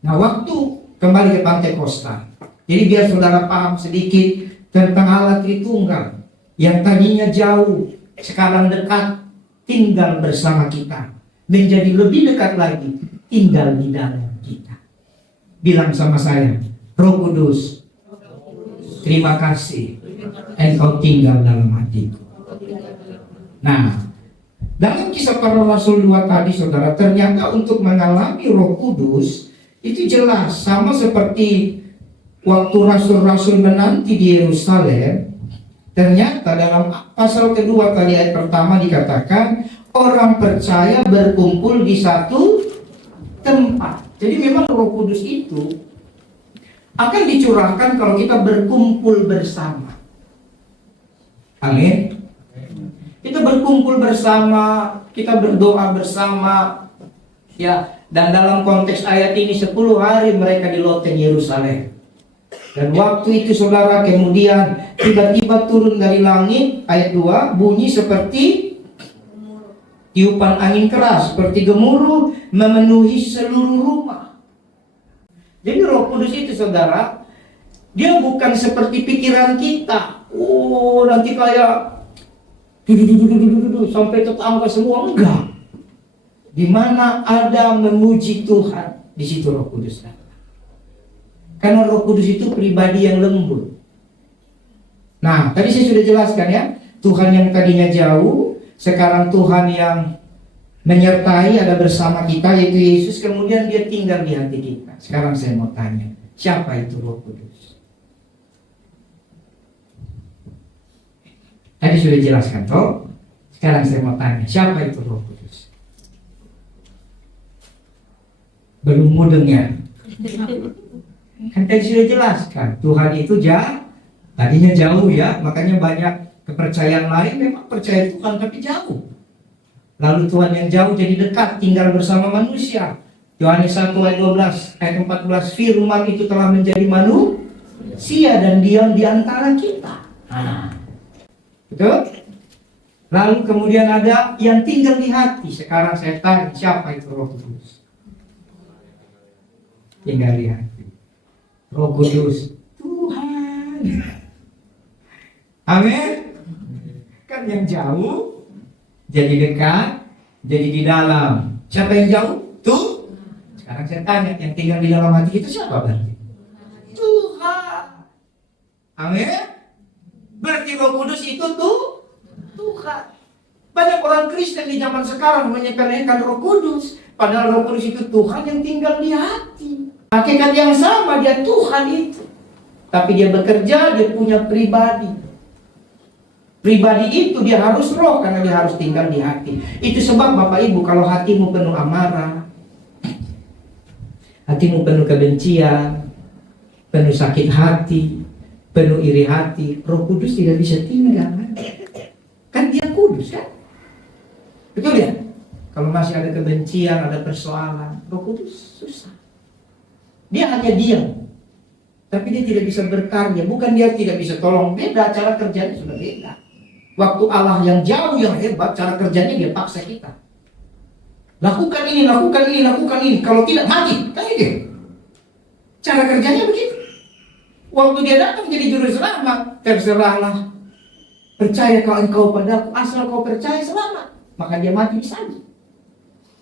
Nah, waktu kembali ke Pantekosta. Jadi biar saudara paham sedikit tentang Allah Tritunggal yang tadinya jauh, sekarang dekat, tinggal bersama kita. Menjadi lebih dekat lagi, tinggal di dalam kita. Bilang sama saya, Roh Kudus, terima kasih engkau tinggal dalam hatiku. Nah, dalam Kisah Para Rasul 2 tadi, saudara, ternyata untuk mengalami Roh Kudus itu jelas sama seperti waktu rasul-rasul menanti di Yerusalem. Ternyata dalam pasal kedua tadi ayat pertama dikatakan orang percaya berkumpul di satu tempat. Jadi memang Roh Kudus itu akan dicurahkan kalau kita berkumpul bersama. Amin. Kita berkumpul bersama, kita berdoa bersama, ya. Dan dalam konteks ayat ini 10 hari mereka di loteng Yerusalem. Dan waktu itu, saudara, kemudian tiba-tiba turun dari langit, ayat 2, bunyi seperti tiupan angin keras, seperti gemuruh memenuhi seluruh rumah. Jadi Roh Kudus itu, saudara, dia bukan seperti pikiran kita. Oh, nanti kayak sampai tetangga semua, enggak. Di mana ada memuji Tuhan, di situ Roh Kudus datang. Karena Roh Kudus itu pribadi yang lembut. Nah, tadi saya sudah jelaskan ya, Tuhan yang tadinya jauh, sekarang Tuhan yang menyertai, ada bersama kita, yaitu Yesus. Kemudian dia tinggal di hati kita. Sekarang saya mau tanya, siapa itu Roh Kudus? Tadi sudah jelaskan toh. Sekarang saya mau tanya, siapa itu Roh Kudus? Belum mudeng ya? Kan tadi sudah jelaskan, Tuhan itu tadinya jauh ya, makanya banyak kepercayaan lain memang percaya Tuhan tapi jauh. Lalu Tuhan yang jauh jadi dekat, tinggal bersama manusia. Yohanes 1 ayat 12, ayat 14, firman itu telah menjadi manusia dan diam di antara kita. Betul? Lalu kemudian ada yang tinggal di hati. Sekarang saya tanya, siapa itu Roh Kudus? Tinggal di hati. Roh Kudus Tuhan. Amin. Kan yang jauh jadi dekat, jadi di dalam. Siapa yang jauh? Tuh. Sekarang saya tanya, yang tinggal di dalam hati itu siapa berarti? Tuhan. Amin. Berarti Roh Kudus itu Tuhan. Banyak orang Kristen di zaman sekarang menyepelekan Roh Kudus, padahal Roh Kudus itu Tuhan yang tinggal di hati. Hakikat yang sama, dia Tuhan itu. Tapi dia bekerja, dia punya pribadi. Pribadi itu dia harus roh, karena dia harus tinggal di hati. Itu sebab Bapak Ibu, kalau hatimu penuh amarah, hatimu penuh kebencian, penuh sakit hati, penuh iri hati, Roh Kudus tidak bisa tinggal. Kan dia kudus kan? Betul ya? Kalau masih ada kebencian, ada persoalan, Roh Kudus susah. Dia hanya diam, tapi dia tidak bisa berkarya. Bukan dia tidak bisa tolong, beda, cara kerjanya sudah beda. Waktu Allah yang jauh, yang hebat, cara kerjanya dia paksa kita. Lakukan ini, lakukan ini, lakukan ini. Kalau tidak, mati. Kan gitu. Cara kerjanya begitu. Waktu dia datang jadi juru selamat, terserahlah. Percaya kalau engkau padaku, asal kau percaya selamat. Maka dia mati di sana.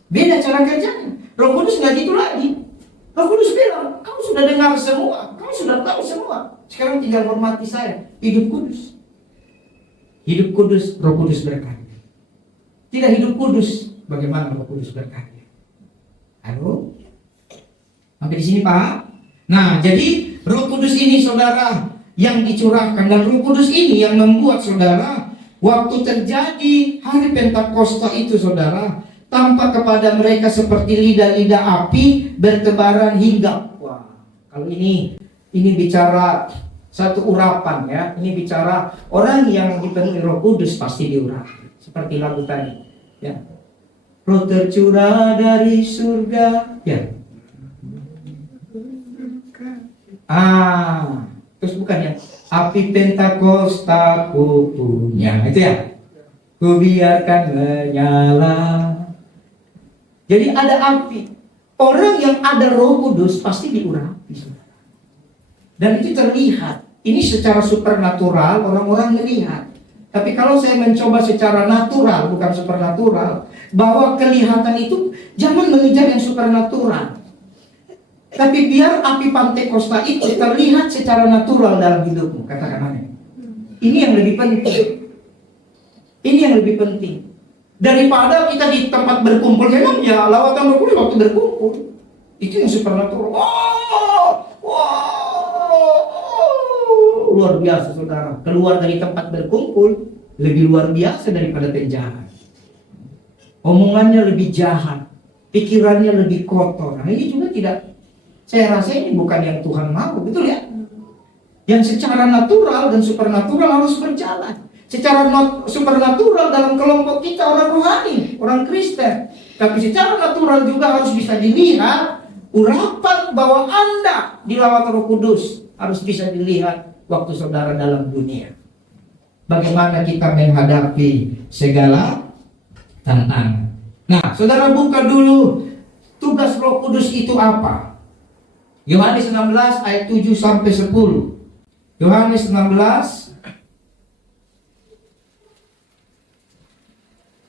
Beda cara kerjanya. Roh Kudus nggak gitu lagi. Roh Kudus bilang, kamu sudah dengar semua, kamu sudah tahu semua. Sekarang tinggal hormati saya. Hidup kudus. Hidup kudus, Roh Kudus berkarya. Tidak hidup kudus, bagaimana Roh Kudus berkarya? Halo? Sampai di sini Pak? Nah, jadi Roh Kudus ini saudara yang dicurahkan, dan Roh Kudus ini yang membuat saudara waktu terjadi hari Pentakosta itu saudara, tampak kepada mereka seperti lidah-lidah api bertebaran hingga. Wah, kalau ini bicara satu urapan ya. Ini bicara orang yang dipenuhi Roh Kudus pasti diurapi. Seperti lagu tadi ya. Roh tercurah dari surga ya. Terus bukan ya, api Pentakosta ku punya, itu ya. Ku biarkan menyala. Jadi ada api. Orang yang ada Roh Kudus pasti diurapi. Dan itu terlihat. Ini secara supernatural orang-orang melihat. Tapi kalau saya mencoba secara natural, bukan supernatural, bahwa kelihatan itu jangan mengejar yang supernatural. Tapi biar api Pentakosta itu terlihat secara natural dalam hidupmu. Katakan amin. Ini yang lebih penting. Ini yang lebih penting. Daripada kita di tempat berkumpul, memang ya lawatan Roh Kudus waktu berkumpul. Itu yang supernatural. Luar biasa saudara. Keluar dari tempat berkumpul lebih luar biasa daripada penjahat. Omongannya lebih jahat, pikirannya lebih kotor. Nah ini juga tidak, saya rasa ini bukan yang Tuhan mau, betul ya? Yang secara natural dan supernatural harus berjalan. Secara supernatural dalam kelompok kita orang rohani, orang Kristen. Tapi secara natural juga harus bisa dilihat urapan bahwa Anda dilawat Roh Kudus. Harus bisa dilihat waktu saudara dalam dunia. Bagaimana kita menghadapi segala tantangan. Nah, saudara buka dulu tugas Roh Kudus itu apa? Yohanes 16 ayat 7 sampai 10. Yohanes 16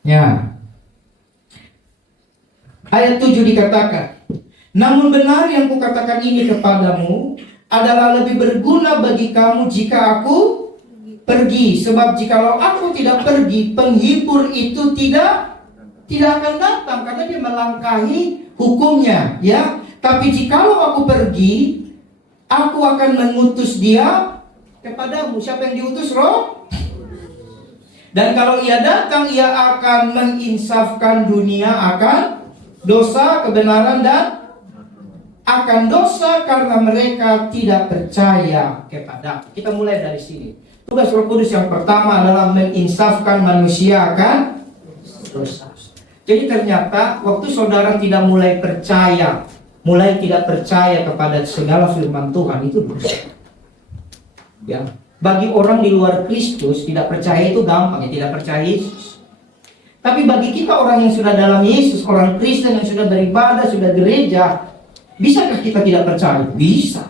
ya. Ayat 7 dikatakan, namun benar yang kukatakan ini kepadamu adalah lebih berguna bagi kamu jika aku pergi. Sebab jikalau aku tidak pergi, penghibur itu tidak akan datang, karena dia melangkahi hukumnya, ya. Tapi jikalau aku pergi, aku akan mengutus dia kepadamu. Siapa yang diutus? Roh. Dan kalau ia datang, ia akan menginsafkan dunia akan dosa, kebenaran, dan akan dosa karena mereka tidak percaya kepada. Kita mulai dari sini. Tugas Roh Kudus yang pertama adalah menginsafkan manusia akan dosa. Jadi ternyata waktu saudara tidak mulai tidak percaya kepada segala firman Tuhan, itu dosa. Ya. Bagi orang di luar Kristus, tidak percaya itu gampang, ya, tidak percaya Yesus. Tapi bagi kita orang yang sudah dalam Yesus, orang Kristen yang sudah beribadah, sudah gereja, bisakah kita tidak percaya? Bisa.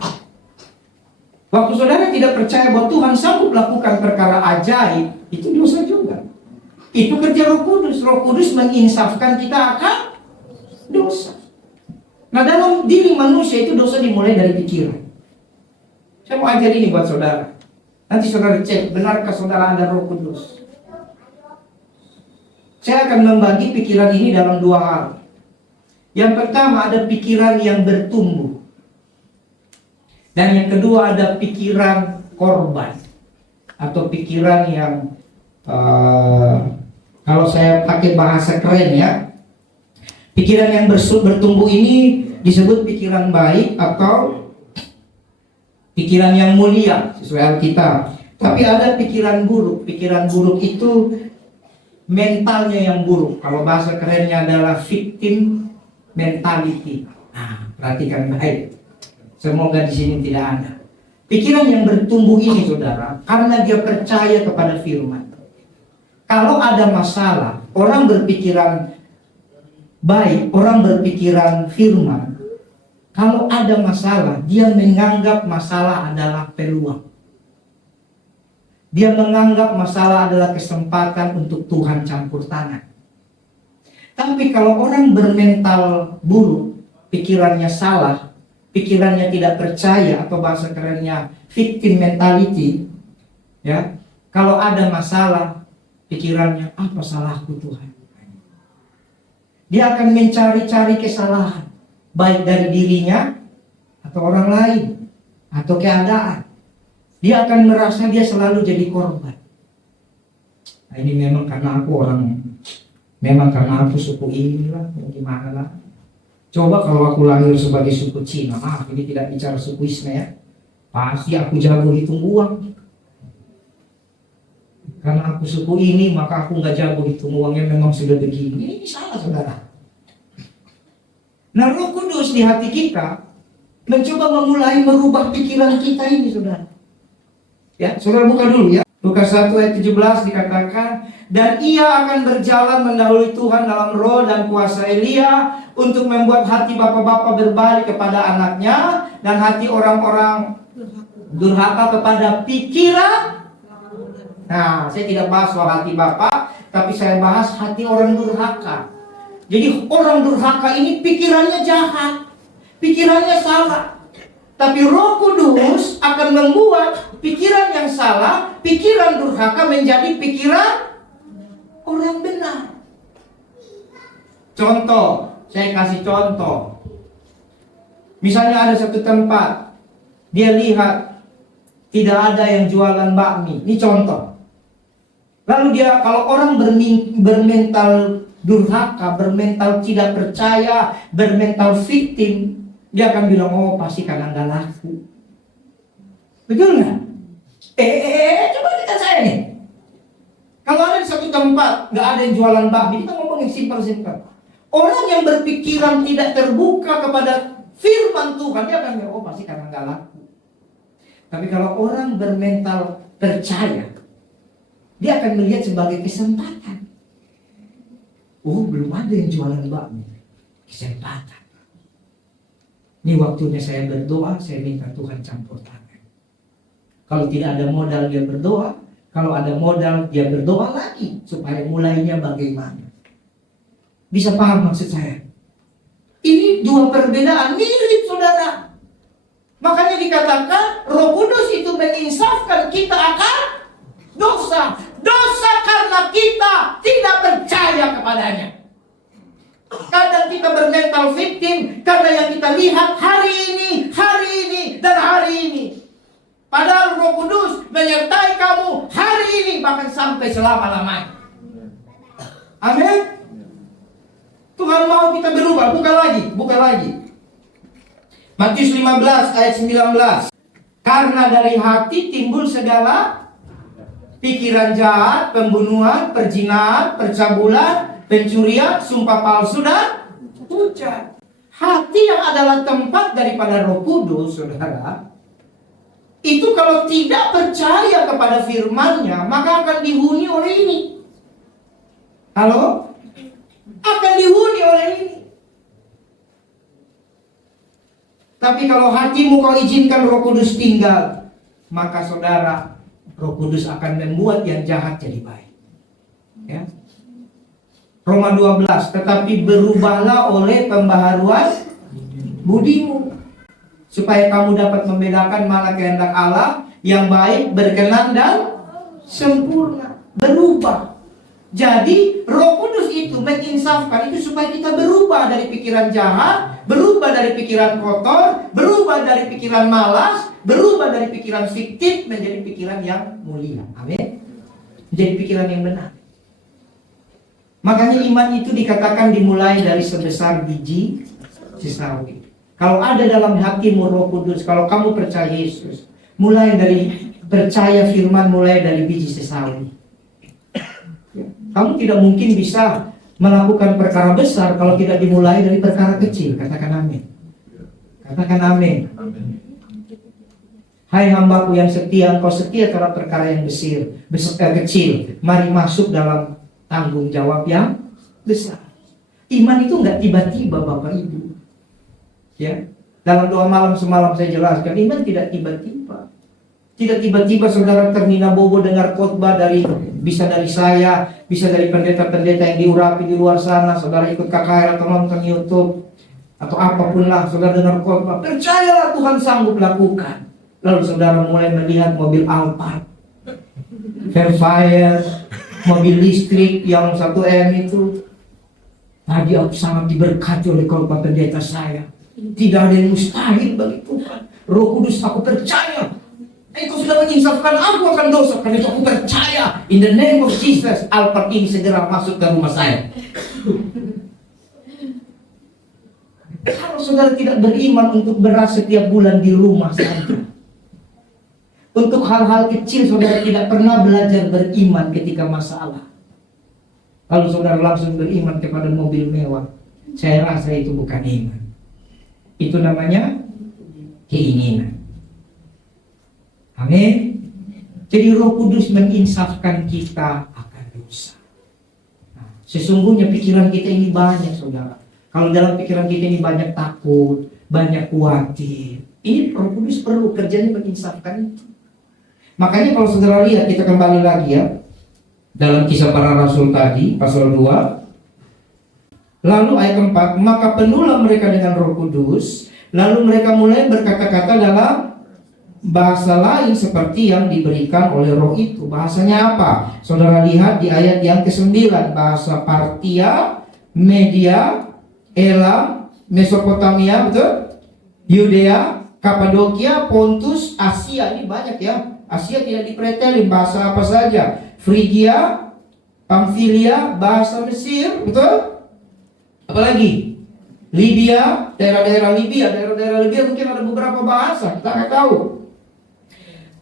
Waktu saudara tidak percaya bahwa Tuhan sanggup melakukan perkara ajaib, itu dosa juga. Itu kerja Roh Kudus. Roh Kudus menginsafkan kita akan dosa. Nah, dalam diri manusia itu dosa dimulai dari pikiran. Saya mau ajar ini buat saudara. Nanti saudara cek, benarkah saudara ada Roh Kudus? Saya akan membagi pikiran ini dalam dua hal. Yang pertama ada pikiran yang bertumbuh. Dan yang kedua ada pikiran korban. Atau pikiran yang kalau saya pakai bahasa keren ya, pikiran yang bertumbuh ini disebut pikiran baik atau pikiran yang mulia sesuai Alkitab. Tapi ada pikiran buruk. Pikiran buruk itu mentalnya yang buruk. Kalau bahasa kerennya adalah victim mentality. Nah, perhatikan baik. Semoga di sini tidak ada. Pikiran yang bertumbuh ini, saudara, karena dia percaya kepada firman. Kalau ada masalah, orang berpikiran baik, orang berpikiran firman. Kalau ada masalah, dia menganggap masalah adalah peluang. Dia menganggap masalah adalah kesempatan untuk Tuhan campur tangan. Tapi kalau orang bermental buruk, pikirannya salah, pikirannya tidak percaya, atau bahasa kerennya victim mentality, ya, kalau ada masalah, pikirannya, apa salahku Tuhan? Dia akan mencari-cari kesalahan, baik dari dirinya, atau orang lain, atau keadaan. Dia akan merasa dia selalu jadi korban. Nah, ini memang karena aku suku ini lah, gimana lah. Coba kalau aku lahir sebagai suku Cina, ini tidak bicara sukuisme ya, pasti aku jago hitung uang. Karena aku suku ini, maka aku nggak jago hitung uangnya, memang sudah begini. Ini salah, saudara. Nah, Roh Kudus di hati kita mencoba memulai merubah pikiran kita ini, saudara. Ya, saudara buka dulu ya. Lukas 1 ayat 17 dikatakan, dan ia akan berjalan mendahului Tuhan dalam roh dan kuasa Elia untuk membuat hati bapa-bapa berbalik kepada anaknya dan hati orang-orang durhaka kepada pikiran. Nah, saya tidak bahas soal hati bapa, tapi saya bahas hati orang durhaka. Jadi orang durhaka ini pikirannya jahat, pikirannya salah. Tapi Roh Kudus akan membuat pikiran yang salah, pikiran durhaka menjadi pikiran orang benar. Contoh, saya kasih contoh. Misalnya ada satu tempat, dia lihat tidak ada yang jualan bakmi. Ini contoh. Lalu dia, kalau orang bermental durhaka, bermental tidak percaya, bermental victim, dia akan bilang, oh pasti karena nggak laku. Betul nggak? Coba kita saya nih. Kalau ada di satu tempat nggak ada yang jualan bakmi, kita ngomong yang simpel-simpel. Orang yang berpikiran tidak terbuka kepada firman Tuhan, dia akan bilang, oh pasti karena nggak laku. Tapi kalau orang bermental percaya, dia akan melihat sebagai kesempatan. Oh, belum ada yang jualan bakmi. Kesempatan. Ini waktunya saya berdoa, saya minta Tuhan campur tangan. Kalau tidak ada modal, dia berdoa. Kalau ada modal, dia berdoa lagi. Supaya mulainya bagaimana. Bisa paham maksud saya? Ini dua perbedaan mirip, saudara. Makanya dikatakan Roh Kudus itu menginsafkan kita akan Dosa. Dosa karena kita tidak percaya kepadanya. Kadang kita bermental victim karena yang kita lihat hari ini, dan hari ini. Padahal Roh Kudus menyertai kamu hari ini, bahkan sampai selama-lamanya. Amin. Tuhan mau kita berubah. Buka lagi. Matius 15 ayat 19. Karena dari hati timbul segala pikiran jahat, pembunuhan, perzinahan, percabulan, pencurian, sumpah palsu, dan hujat. Hati yang adalah tempat daripada Roh Kudus, saudara, itu kalau tidak percaya kepada firman-Nya, maka akan dihuni oleh ini. Halo? Akan dihuni oleh ini. Tapi kalau hatimu kau izinkan Roh Kudus tinggal, maka saudara, Roh Kudus akan membuat yang jahat jadi baik. Ya. Roma 12, tetapi berubahlah oleh pembaharuan budimu, supaya kamu dapat membedakan mana kehendak Allah yang baik, berkenan, dan sempurna. Berubah. Jadi Roh Kudus itu menginsafkan itu supaya kita berubah dari pikiran jahat, berubah dari pikiran kotor, berubah dari pikiran malas, berubah dari pikiran fiktif menjadi pikiran yang mulia. Amin. Menjadi pikiran yang benar. Makanya iman itu dikatakan dimulai dari sebesar biji sesawi. Kalau ada dalam hatimu Roh Kudus, kalau kamu percaya Yesus, mulai dari percaya firman, mulai dari biji sesawi. Kamu tidak mungkin bisa melakukan perkara besar kalau tidak dimulai dari perkara kecil. Katakan amin. Katakan amin. Hai hambaku yang setia, engkau setia karena perkara yang kecil. Mari masuk dalam tanggung jawab yang besar. Iman itu enggak tiba-tiba, Bapak Ibu. Ya, dalam doa malam semalam saya jelaskan, iman tidak tiba-tiba. Tidak tiba-tiba saudara termina bobo dengar khotbah bisa dari saya, bisa dari pendeta-pendeta yang diurapi di luar sana, saudara ikut KKR atau nonton YouTube atau apapun lah, saudara dengar khotbah, percayalah Tuhan sanggup lakukan. Lalu saudara mulai melihat mobil Alphard, Fairfire, mobil listrik yang 1M itu. Tadi aku sangat diberkati oleh khotbah pendeta saya. Tidak ada yang mustahil bagi Tuhan. Roh Kudus, aku percaya Engkau sudah menyinsafkan aku akan dosa, karena itu aku percaya in the name of Jesus, Alphard ini segera masuk ke rumah saya. Kalau saudara tidak beriman untuk beras setiap bulan di rumah saja, untuk hal-hal kecil saudara tidak pernah belajar beriman ketika masalah, lalu saudara langsung beriman kepada mobil mewah, saya rasa itu bukan iman. Itu namanya keinginan. Amin. Jadi Roh Kudus menginsafkan kita akan dosa. Nah, sesungguhnya pikiran kita ini banyak, saudara. Kalau dalam pikiran kita ini banyak takut, banyak khawatir, ini Roh Kudus perlu kerjanya menginsafkan itu. Makanya kalau saudara lihat, kita kembali lagi ya, dalam Kisah Para Rasul tadi, pasal 2. Lalu ayat 4, maka penuhlah mereka dengan Roh Kudus, lalu mereka mulai berkata-kata dalam bahasa lain seperti yang diberikan oleh Roh itu. Bahasanya apa? Saudara lihat di ayat yang ke-9, bahasa Partia, Media, Elam, Mesopotamia, betul? Yudea, Kapadokia, Pontus, Asia. Ini banyak ya. Asia tidak dipretelin, bahasa apa saja. Frigia, Pamfilia, bahasa Mesir, betul? Apalagi? Libya, daerah-daerah Libya mungkin ada beberapa bahasa, kita nggak tahu.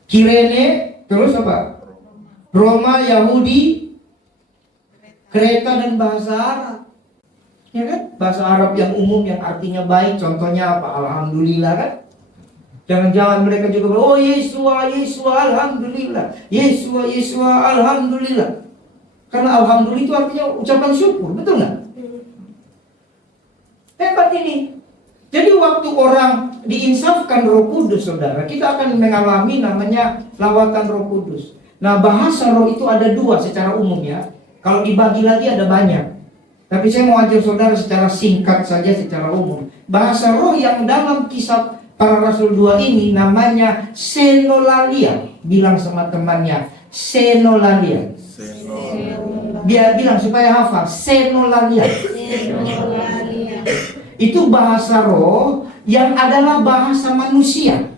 Kirene, terus apa? Roma, Yahudi, Kreta, dan bahasa Arab. Ya kan? Bahasa Arab yang umum yang artinya baik, contohnya apa? Alhamdulillah kan? Jangan-jangan mereka juga oh Yesua, Alhamdulillah. Yesua, Alhamdulillah. Karena Alhamdulillah itu artinya ucapan syukur, betul nggak? Hebat ini. Jadi waktu orang diinsafkan Roh Kudus, saudara, kita akan mengalami namanya lawatan Roh Kudus. Nah, bahasa roh itu ada dua secara umum ya. Kalau dibagi lagi ada banyak. Tapi saya mau ajar saudara secara singkat saja secara umum. Bahasa roh yang dalam Kisah Para Rasul 2 ini namanya senolalia. Bilang sama temannya, senolalia. Dia bilang supaya hafal, senolalia. Itu bahasa roh yang adalah bahasa manusia.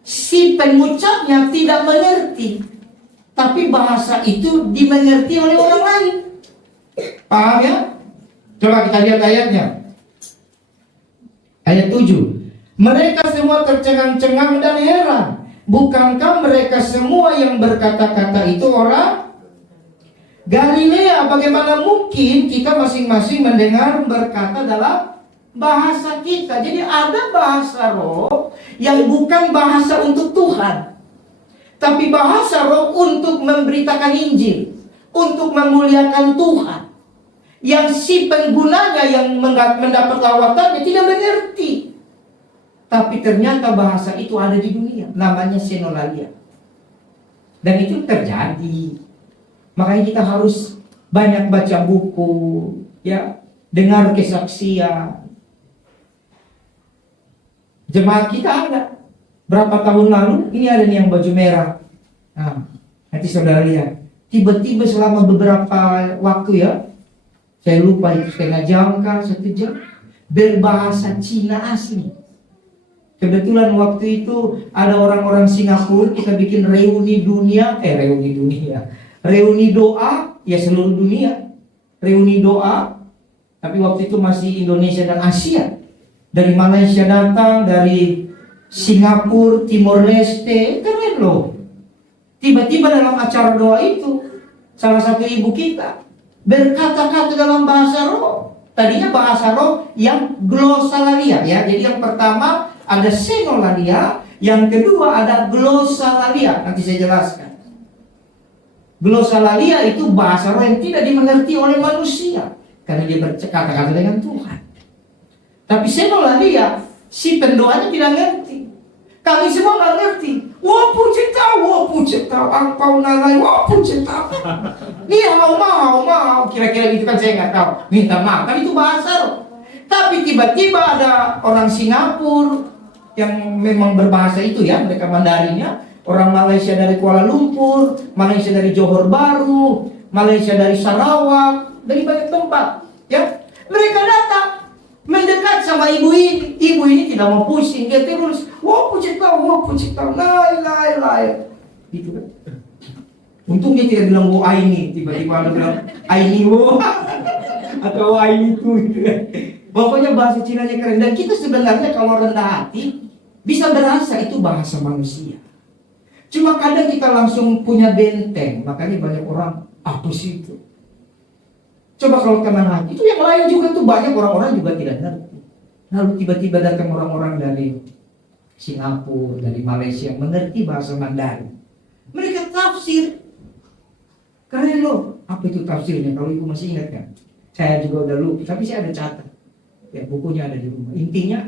Si pengucapnya tidak mengerti, tapi bahasa itu dimengerti oleh orang lain. Paham ya? Coba kita lihat ayatnya. Ayat 7. Mereka semua tercengang-cengang dan heran. Bukankah mereka semua yang berkata-kata itu orang Galilea? Bagaimana mungkin kita masing-masing mendengar berkata dalam bahasa kita? Jadi ada bahasa roh yang bukan bahasa untuk Tuhan, tapi bahasa roh untuk memberitakan Injil, untuk memuliakan Tuhan. Yang si penggunanya yang mendapat lawatannya tidak mengerti. Tapi ternyata bahasa itu ada di dunia, namanya senolalia. Dan itu terjadi. Makanya kita harus banyak baca buku, ya, dengar kesaksian. Jemaat kita ada. Berapa tahun lalu, ini ada nih yang baju merah. Nah, nanti saudara lihat. Tiba-tiba selama beberapa waktu ya, saya lupa itu setengah jam kah, 1 jam, berbahasa Cina asli. Kebetulan waktu itu ada orang-orang Singapura, kita bikin reuni doa, ya seluruh dunia, reuni doa. Tapi waktu itu masih Indonesia dan Asia. Dari Malaysia datang, dari Singapura, Timor Leste, keren loh. Tiba-tiba dalam acara doa itu, salah satu ibu kita berkata-kata dalam bahasa roh. Tadinya bahasa roh yang glosalalia, ya. Jadi yang pertama ada senolalia, yang kedua ada glosalalia. Nanti saya jelaskan. Glosalalia itu bahasa roh yang tidak dimengerti oleh manusia karena dia berkata-kata dengan Tuhan. Tapi senolalia, si pendoanya tidak ngerti. Kami semua nggak ngerti. Wah puji tahu, angpau nalai, wah puji tahu. Nih mau, kira-kira gitu kan, saya nggak tahu. Minta maaf, kan itu bahasa roh. Tapi tiba-tiba ada orang Singapura yang memang berbahasa itu ya, mereka Mandarinnya. Orang Malaysia dari Kuala Lumpur, Malaysia dari Johor Bahru, Malaysia dari Sarawak, dari banyak tempat, ya. Mereka datang mendekat sama ibu ini. Ibu ini tidak mau pusing, dia terus, wah puji tahu, lai, gitu kan. Untung dia tidak bilang wah ini, tiba-tiba ada bilang ini wah atau wah ini tuh, gitu kan. Pokoknya bahasa Cinanya keren. Dan kita sebenarnya kalau rendah hati bisa berasa itu bahasa manusia. Cuma kadang kita langsung punya benteng. Makanya banyak orang, apa sih itu? Coba kalau tenang hati, itu yang lain juga tuh banyak orang-orang juga tidak ngerti. Lalu tiba-tiba datang orang-orang dari Singapura, dari Malaysia, mengerti bahasa Mandarin. Mereka tafsir. Keren loh. Apa itu tafsirnya? Kalau ibu masih ingat kan? Saya juga udah lupa, tapi saya ada catat. Ya, bukunya ada di rumah. Intinya,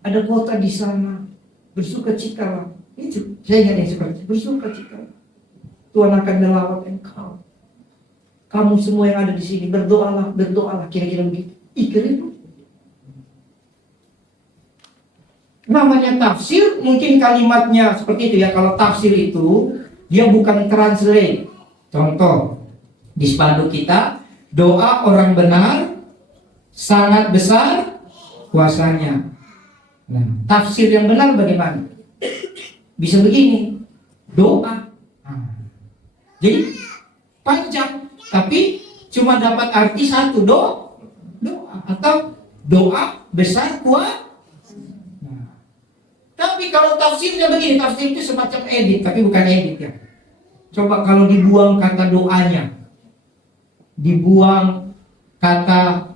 ada kota di sana, bersukacitalah. Itu, saya ingat yang seperti bersukacitalah. Tuhan akan melawat engkau. Kamu semua yang ada di sini berdoalah, kira-kira begitu. Keren loh. Namanya tafsir, mungkin kalimatnya seperti itu ya. Kalau tafsir itu, dia bukan translate. Contoh, di spanduk kita, doa orang benar sangat besar kuasanya. Nah, tafsir yang benar bagaimana? Bisa begini, doa. Jadi panjang, tapi cuma dapat arti satu, doa atau doa besar kuat. Tapi kalau tafsirnya begini, tafsir itu semacam edit, tapi bukan edit ya. Coba kalau dibuang kata doanya, dibuang kata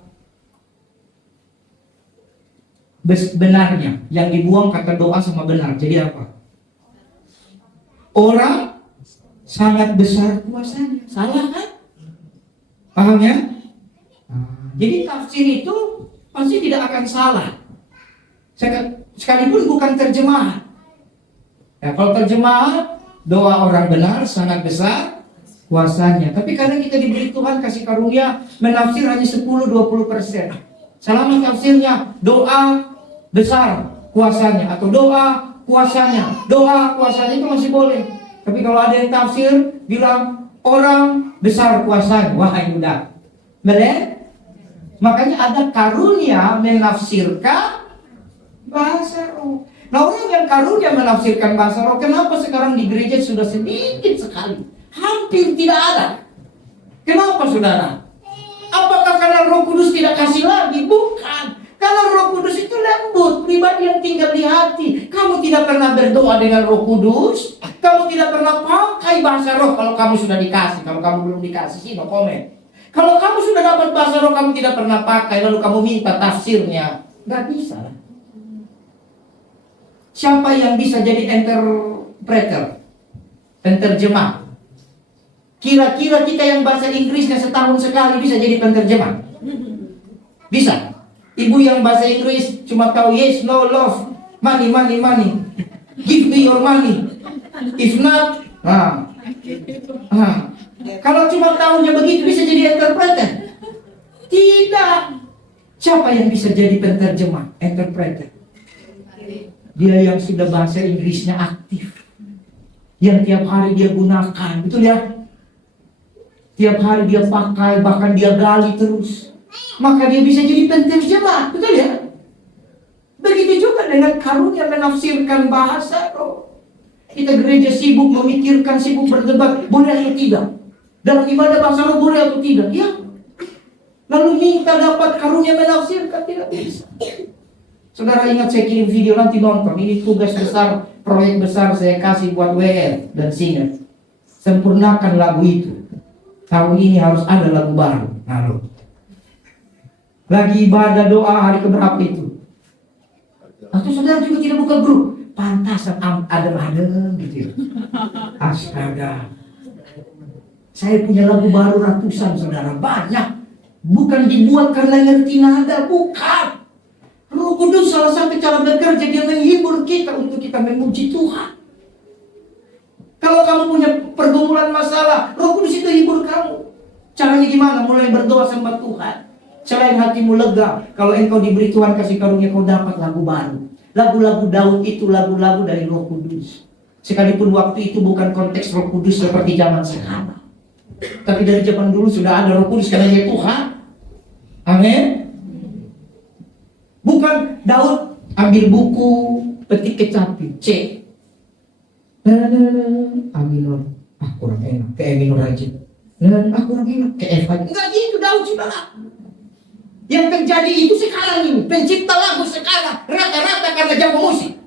benarnya, yang dibuang kata doa sama benar, jadi apa? Orang sangat besar kuasanya. Salah kan? Paham ya? Jadi tafsir itu pasti tidak akan salah. Sekalipun bukan terjemahan. Ya, kalau terjemahan, doa orang benar sangat besar kuasanya. Tapi kadang kita diberi Tuhan kasih karunia menafsir hanya 10-20%. Selama tafsirnya doa besar kuasanya atau doa kuasanya. Doa kuasanya itu masih boleh. Tapi kalau ada yang tafsir bilang orang besar kuasanya, wah ini udah benar. Makanya ada karunia menafsirkan bahasa roh. Nah, orang yang karunia menafsirkan bahasa roh, kenapa sekarang di gereja sudah sedikit sekali? Hampir tidak ada. Kenapa, saudara? Apakah karena Roh Kudus tidak kasih lagi? Bukan. Karena Roh Kudus itu lembut, pribadi yang tinggal di hati. Kamu tidak pernah berdoa dengan Roh Kudus. Kamu tidak pernah pakai bahasa roh kalau kamu sudah dikasih. Kalau kamu belum dikasih sih, no comment. Kalau kamu sudah dapat bahasa roh, kamu tidak pernah pakai, lalu kamu minta tafsirnya. Nggak bisa. Siapa yang bisa jadi interpreter? Penterjemah? Kira-kira kita yang bahasa Inggrisnya setahun sekali bisa jadi penterjemah? Bisa. Ibu yang bahasa Inggris cuma tahu yes, no, love, money, money, money. Give me your money. If not, kalau cuma tahunya begitu bisa jadi interpreter? Tidak. Siapa yang bisa jadi penterjemah, interpreter? Dia yang sudah bahasa Inggrisnya aktif, yang tiap hari dia gunakan, betul ya? Tiap hari dia pakai, bahkan dia gali terus. Maka dia bisa jadi penterjemah, betul ya? Begitu juga dengan karunia menafsirkan bahasa roh. Kita gereja sibuk memikirkan, sibuk berdebat, boleh atau tidak? Dalam ibadah bahasa roh boleh atau tidak? Ya. Lalu minta dapat karunia menafsirkan, tidak bisa. Saudara ingat saya kirim video, nanti nonton. Ini tugas besar, proyek besar saya kasih buat WR dan Singer. Sempurnakan lagu itu. Tahun ini harus ada lagu baru. Lalu lagi ibadah doa hari keberapa itu? Atau saudara juga tidak buka grup? Pantasan adem-adem gitu ya. Astaga. Saya punya lagu baru ratusan, saudara, banyak. Bukan dibuat karena ngerti nada, bukan. Roh Kudus salah satu cara bekerja, dia menghibur kita untuk kita memuji Tuhan. Kalau kamu punya pergumulan masalah, Roh Kudus itu hibur kamu. Caranya gimana? Mulai berdoa sama Tuhan. Selain hatimu lega, kalau engkau diberi Tuhan kasih karunia, kau dapat lagu baru. Lagu-lagu Daud itu lagu-lagu dari Roh Kudus. Sekalipun waktu itu bukan konteks Roh Kudus seperti zaman sekarang, tapi dari zaman dulu sudah ada Roh Kudus karena dia Tuhan. Amin. Bukan Daud ambil buku, petik kecapi, C. A minor, kurang enak, ke E minor aja. Kurang enak, ke F aja. Enggak gitu Daud, saudara. Yang terjadi itu sekarang ini, pencipta lagu sekarang rata-rata karena jago musik,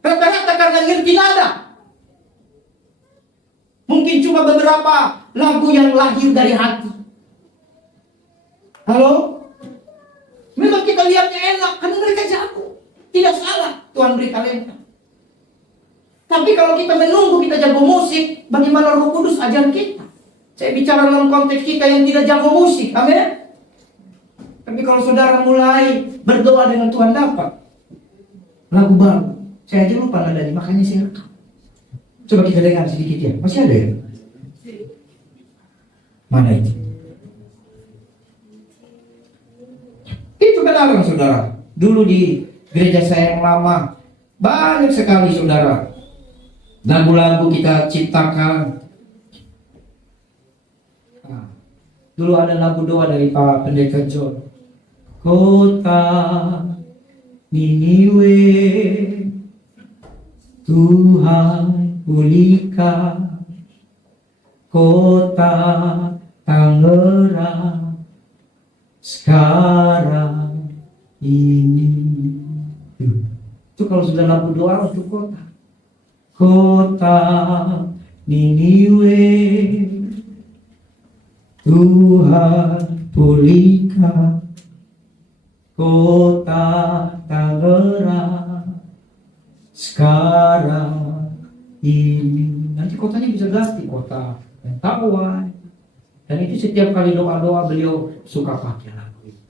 rata-rata karena ngerti nada. Mungkin cuma beberapa lagu yang lahir dari hati. Halo? Memang kita lihatnya enak karena mereka jago. Tidak salah, Tuhan beri talenta. Tapi kalau kita menunggu kita jago musik, bagaimana Roh Kudus ajar kita? Saya bicara dalam konteks kita yang tidak jago musik, amin? Tapi kalau saudara mulai berdoa dengan Tuhan, dapat lagu baru. Saya aja lupa nadanya, makanya saya rekam. Coba kita dengar sedikit ya. Masih ada ya? Mana itu? Itu kenalan saudara. Dulu di gereja saya yang lama, banyak sekali saudara lagu-lagu kita ciptakan. Nah, dulu ada lagu doa dari Pak Pendeta John. Kota Niniwe, Tuhan pulihkan. Kota Tangerang sekarang ini. Itu kalau sudah lagu doa untuk kota. Kota Niniwe, Tuhan pulihkan. Kota Tangerang sekarang ini. Nanti kotanya bisa ganti kota Mentawai. Dan itu setiap kali doa-doa beliau suka pakai lagu itu.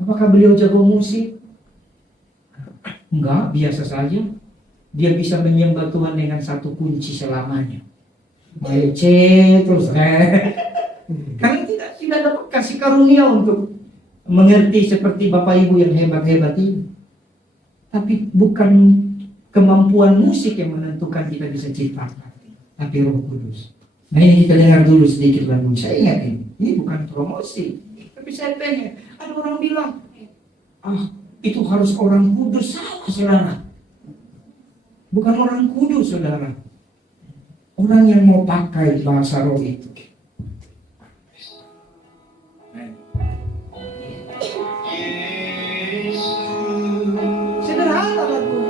Apakah beliau jago musik? Enggak, biasa saja. Dia bisa menyembah Tuhan dengan satu kunci selamanya. Main C terus. Karena tidak dapat kasih karunia untuk mengerti seperti Bapak Ibu yang hebat-hebat ini. Tapi bukan kemampuan musik yang menentukan kita bisa ciptakan, tapi Roh Kudus. Nah ini kita dengar dulu sedikit lagu. Saya ingat ini bukan promosi, tapi saya pengen. Ada orang bilang, itu harus orang kudus. Salah, saudara. Bukan orang kudus, saudara. Orang yang mau pakai bahasa roh itu. Sederhana lagunya.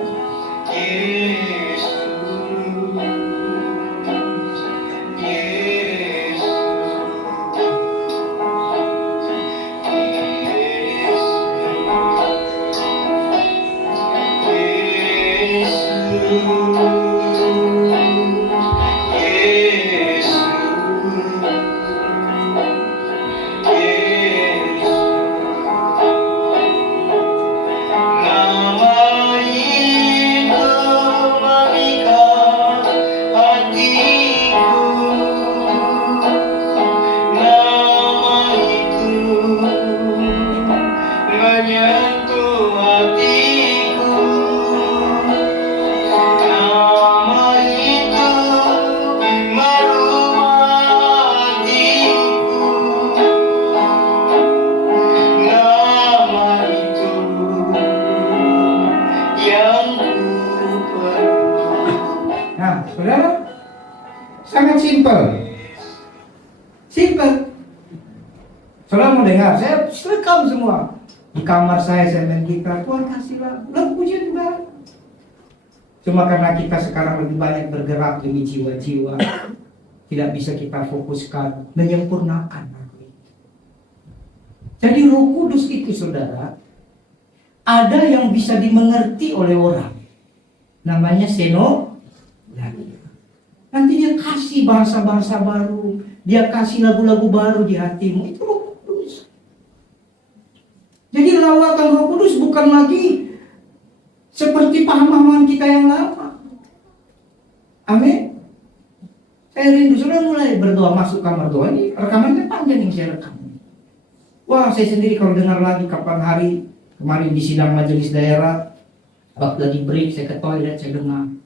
Saudara, sangat simpel. Saudara mau dengar? Saya rekam semua. Di kamar saya main gitar. Tuhan kasih lagu pujian baru. Cuma karena kita sekarang lebih banyak bergerak demi jiwa-jiwa, tidak bisa kita fokuskan menyempurnakan lagu ini. Jadi Roh Kudus itu, saudara, ada yang bisa dimengerti oleh orang. Namanya nanti dia kasih bahasa-bahasa baru, dia kasih lagu-lagu baru di hatimu. Itu Roh Kudus. Jadi lawatan Roh Kudus bukan lagi seperti pemahaman kita yang lama. Amin. Saya rindu, sudah mulai berdoa, masuk kamar doa. Ini rekamannya panjang yang saya rekam. Wah, saya sendiri kalau dengar lagi kapan hari kemarin di sidang majelis daerah, waktu lagi break saya ke toilet, saya dengar.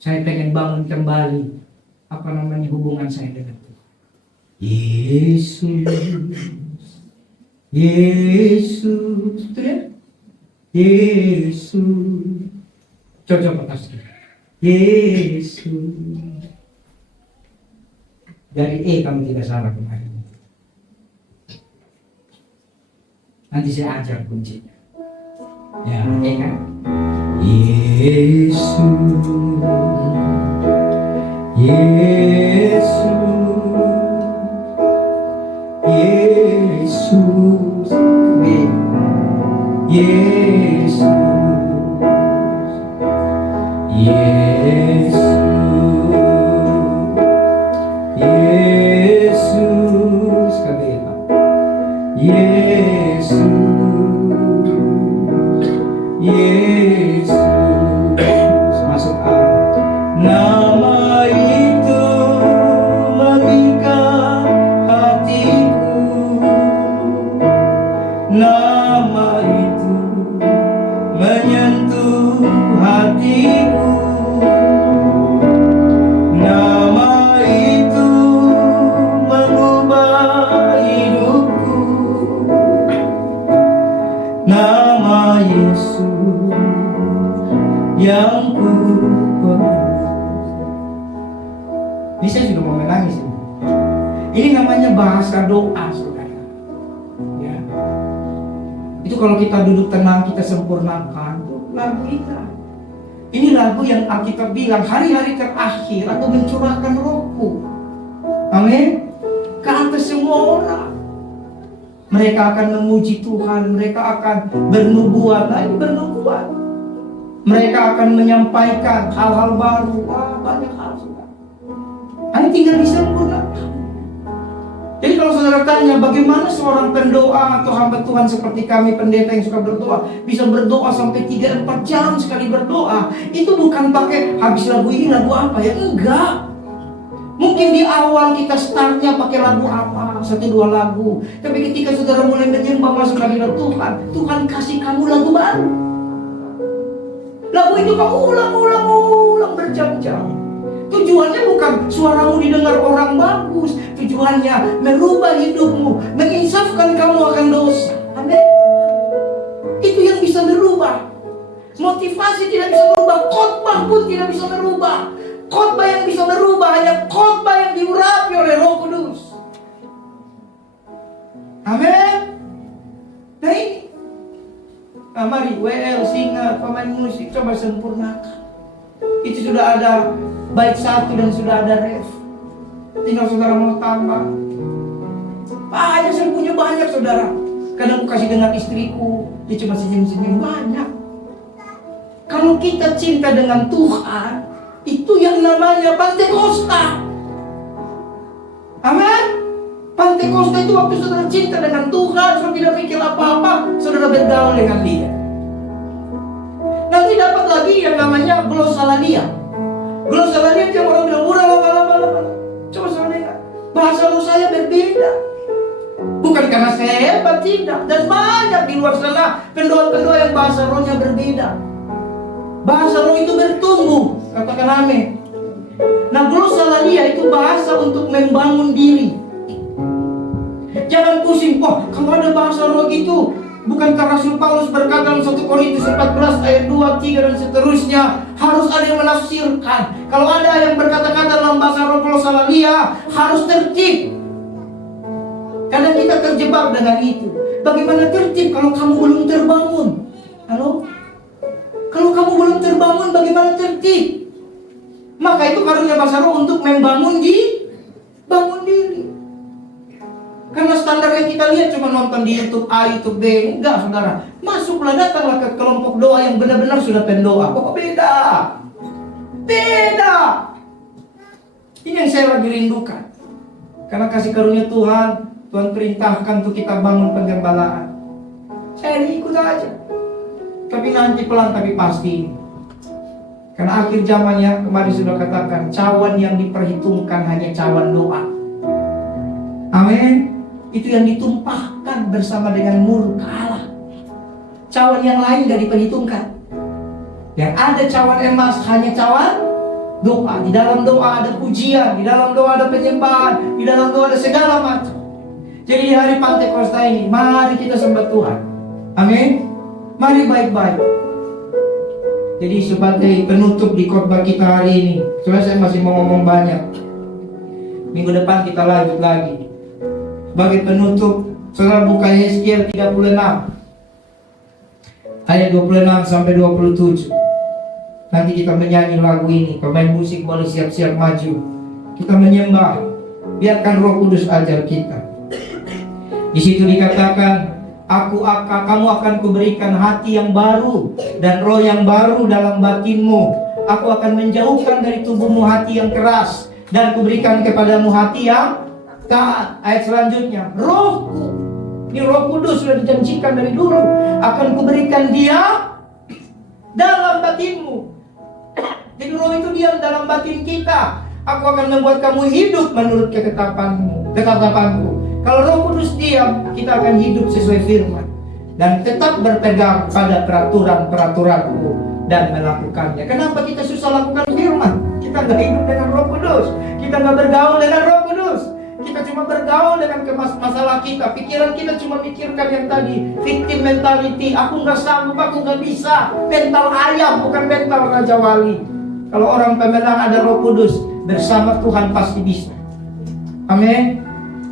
Saya pengen bangun kembali hubungan saya dengan Tuhan. Yesus, betul ya? Yesus, cocok atas Yesus. Dari kamu tidak salah kemarin. Nanti saya ajar kuncinya. Ya, kan? Yesus, masuk nama itu memikat hatiku, nama itu menyentuh hatiku, nama itu mengubah hidupku, nama Yesus yang ku kenal. Ini saya juga mau menangis ini. Ini namanya bahasa doa, saudara. Ya. Itu kalau kita duduk tenang, kita sempurnakan tuh lagu kita. Ini lagu yang Alkitab bilang hari-hari terakhir aku mencurahkan rohku. Amin. Ke atas semua orang. Mereka akan memuji Tuhan, mereka akan bernubuat, bernubuat. Mereka akan menyampaikan hal-hal baru. Wah, banyak hal, saudara. Hanya tinggal disempurnakan. Jadi kalau saudara tanya bagaimana seorang pendoa atau hamba Tuhan seperti kami pendeta yang suka berdoa bisa berdoa sampai 3-4 jam sekali berdoa, itu bukan pakai habis lagu ini lagu apa ya, enggak. Mungkin di awal kita startnya pakai lagu apa, 1-2 lagu, tapi ketika saudara mulai menyembah masuk hadirat Tuhan, Tuhan kasih kamu lagu baru. Lagu itu kamu ulang berjam-jam. Tujuannya bukan suaramu didengar orang bagus. Tujuannya merubah hidupmu, menginsafkan kamu akan dosa. Amin. Itu yang bisa merubah. Motivasi tidak bisa merubah, khotbah pun tidak bisa merubah. Khotbah yang bisa merubah hanya khotbah yang diurapi oleh Roh Kudus. Amin. Nah ini, mari WL, singa, pemain musik, coba sempurnakan. Itu sudah ada bait 1 dan sudah ada ref. Tinggal saudara mau tambah. Banyak, saya punya banyak saudara. Kadang aku kasih dengan istriku, dia cuma senyum-senyum, banyak. Kalau kita cinta dengan Tuhan, itu yang namanya Pantekosta. Amin. Pantekosta itu waktu saudara cinta dengan Tuhan, saudara tidak mikir apa-apa, saudara bergaul dengan Dia. Nanti dapat lagi yang namanya glosalalia. Glosalalia yang orang bilang murah lama. Coba saudara lihat, bahasa roh saya berbeda. Bukan karena saya hebat, tidak. Dan banyak di luar sana pendoa-pendoa yang bahasa rohnya berbeda. Bahasa roh itu bertumbuh, katakan amin. Nah, glosalalia itu bahasa untuk membangun diri. Jangan pusing, kalau ada bahasa roh gitu. Bukankah Rasul Paulus berkata dalam 1 Korintus 14 ayat 2, 3 dan seterusnya, harus ada yang menafsirkan. Kalau ada yang berkata-kata dalam bahasa roh glosalalia, harus tertib. Karena kita terjebak dengan itu. Bagaimana tertib kalau kamu belum terbangun? Halo? Kalau kamu belum terbangun, bagaimana tertib? Maka itu karunia bahasa roh untuk membangun bangun diri. Karena standar yang kita lihat cuma nonton di YouTube A, YouTube B. Enggak, saudara. Masuklah, datanglah ke kelompok doa yang benar-benar sudah pendoa. Kok beda? Beda. Ini yang saya lagi rindukan. Karena kasih karunia Tuhan perintahkan untuk kita bangun penggembalaan. Saya ikut aja. Tapi nanti pelan tapi pasti. Karena akhir zamannya, kemarin sudah katakan, cawan yang diperhitungkan hanya cawan doa. Amin. Itu yang ditumpahkan bersama dengan murka Allah. Cawan yang lain gak diperhitungkan. Yang ada cawan emas hanya cawan doa. Di dalam doa ada pujian, di dalam doa ada penyembahan, di dalam doa ada segala macam. Jadi di hari Pantekosta ini, mari kita sembah Tuhan. Amin. Mari baik-baik. Jadi sebagai penutup di khotbah kita hari ini, soalnya saya masih mau ngomong banyak. Minggu depan kita lanjut lagi. Sebagai penutup, saudara buka Yeskiel 36 ayat 26 sampai 27. Nanti kita menyanyi lagu ini. Pemain musik boleh siap-siap maju. Kita menyembah. Biarkan Roh Kudus ajar kita. Di situ dikatakan, kamu akan kuberikan hati yang baru dan roh yang baru dalam batinmu. Aku akan menjauhkan dari tubuhmu hati yang keras dan kuberikan kepadamu hati yang taat. Ayat selanjutnya, Rohku, ini Roh Kudus sudah dijanjikan dari dulu, akan kuberikan dia dalam batinmu. Jadi roh itu diam dalam batin kita. Aku akan membuat kamu hidup menurut ketetapanku. Kalau Roh Kudus diam, kita akan hidup sesuai firman dan tetap berpegang pada peraturan-peraturanku dan melakukannya. Kenapa kita susah lakukan firman? Kita nggak hidup dengan Roh Kudus. Kita nggak bergaul dengan Roh Kudus. Kita cuma bergaul dengan masalah kita. Pikiran kita cuma mikirkan yang tadi, victim mentality. Aku nggak sanggup, aku nggak bisa. Mental ayam, bukan mental Raja Wali. Kalau orang pemenang ada Roh Kudus, bersama Tuhan pasti bisa. Amin.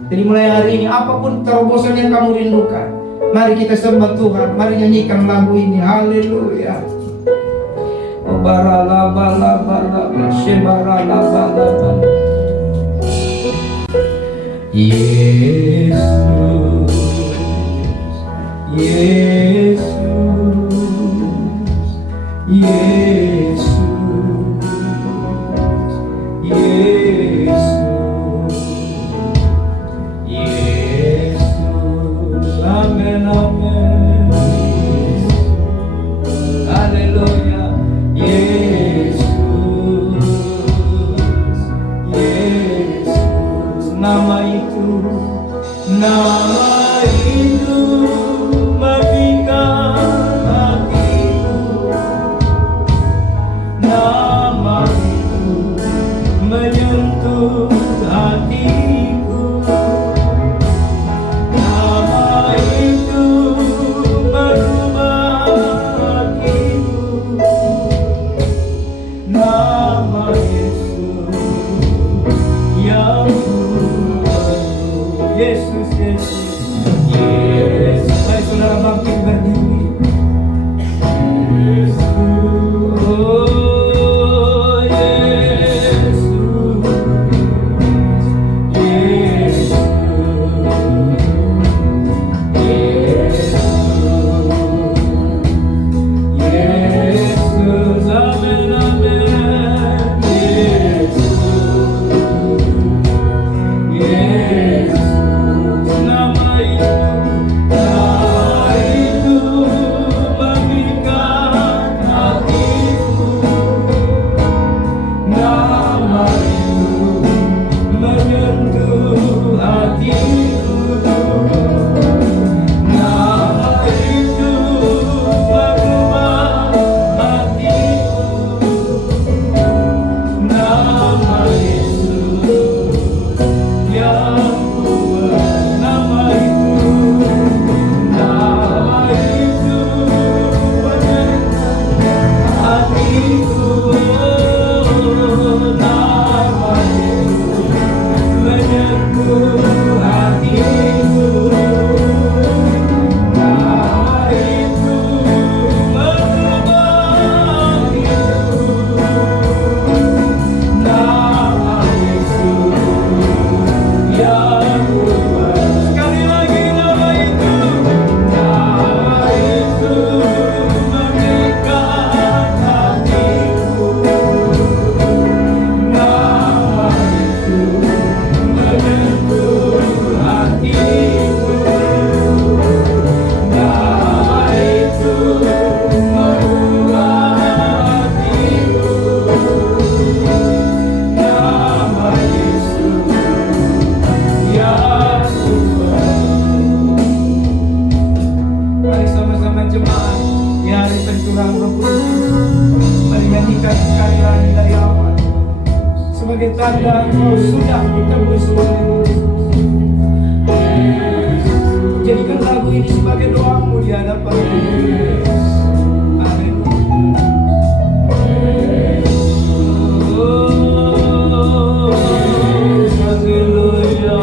Jadi mulai hari ini, apapun terobosan yang kamu rindukan, mari kita sembah Tuhan. Mari nyanyikan lagu ini. Haleluya. Yesus, Yesus, Yesus, Yesus, Yesus, amen, amen, haleluya, Yesus, Yesus, nama itu mematikan hatiku, Nama itu mengikat hatiku. Nama itu menyentuh hatiku. Nama itu merubah hatiku. Nama Yesus yang kuat. Nama itu menyentuh hatiku. Nama Yesus menyentuh hatiku. Nama itu merubah hidupku. Nama Yesus yang kuat. Sekali lagi nama itu mengikat hatiku. Nama itu menyentuh hatiku. Nama itu merubah hatiku. Nama Yesus yang kuat. Mari sama-sama jemaat di hari pencurahan Roh Kudus, mari nyanyikan sekali lagi dari awal sebagai tanda engkau sudah ditebus oleh Yesus. Jadikan lagu ini sebagai doamu di hadapan Yesus. Amin. Oh, haleluya.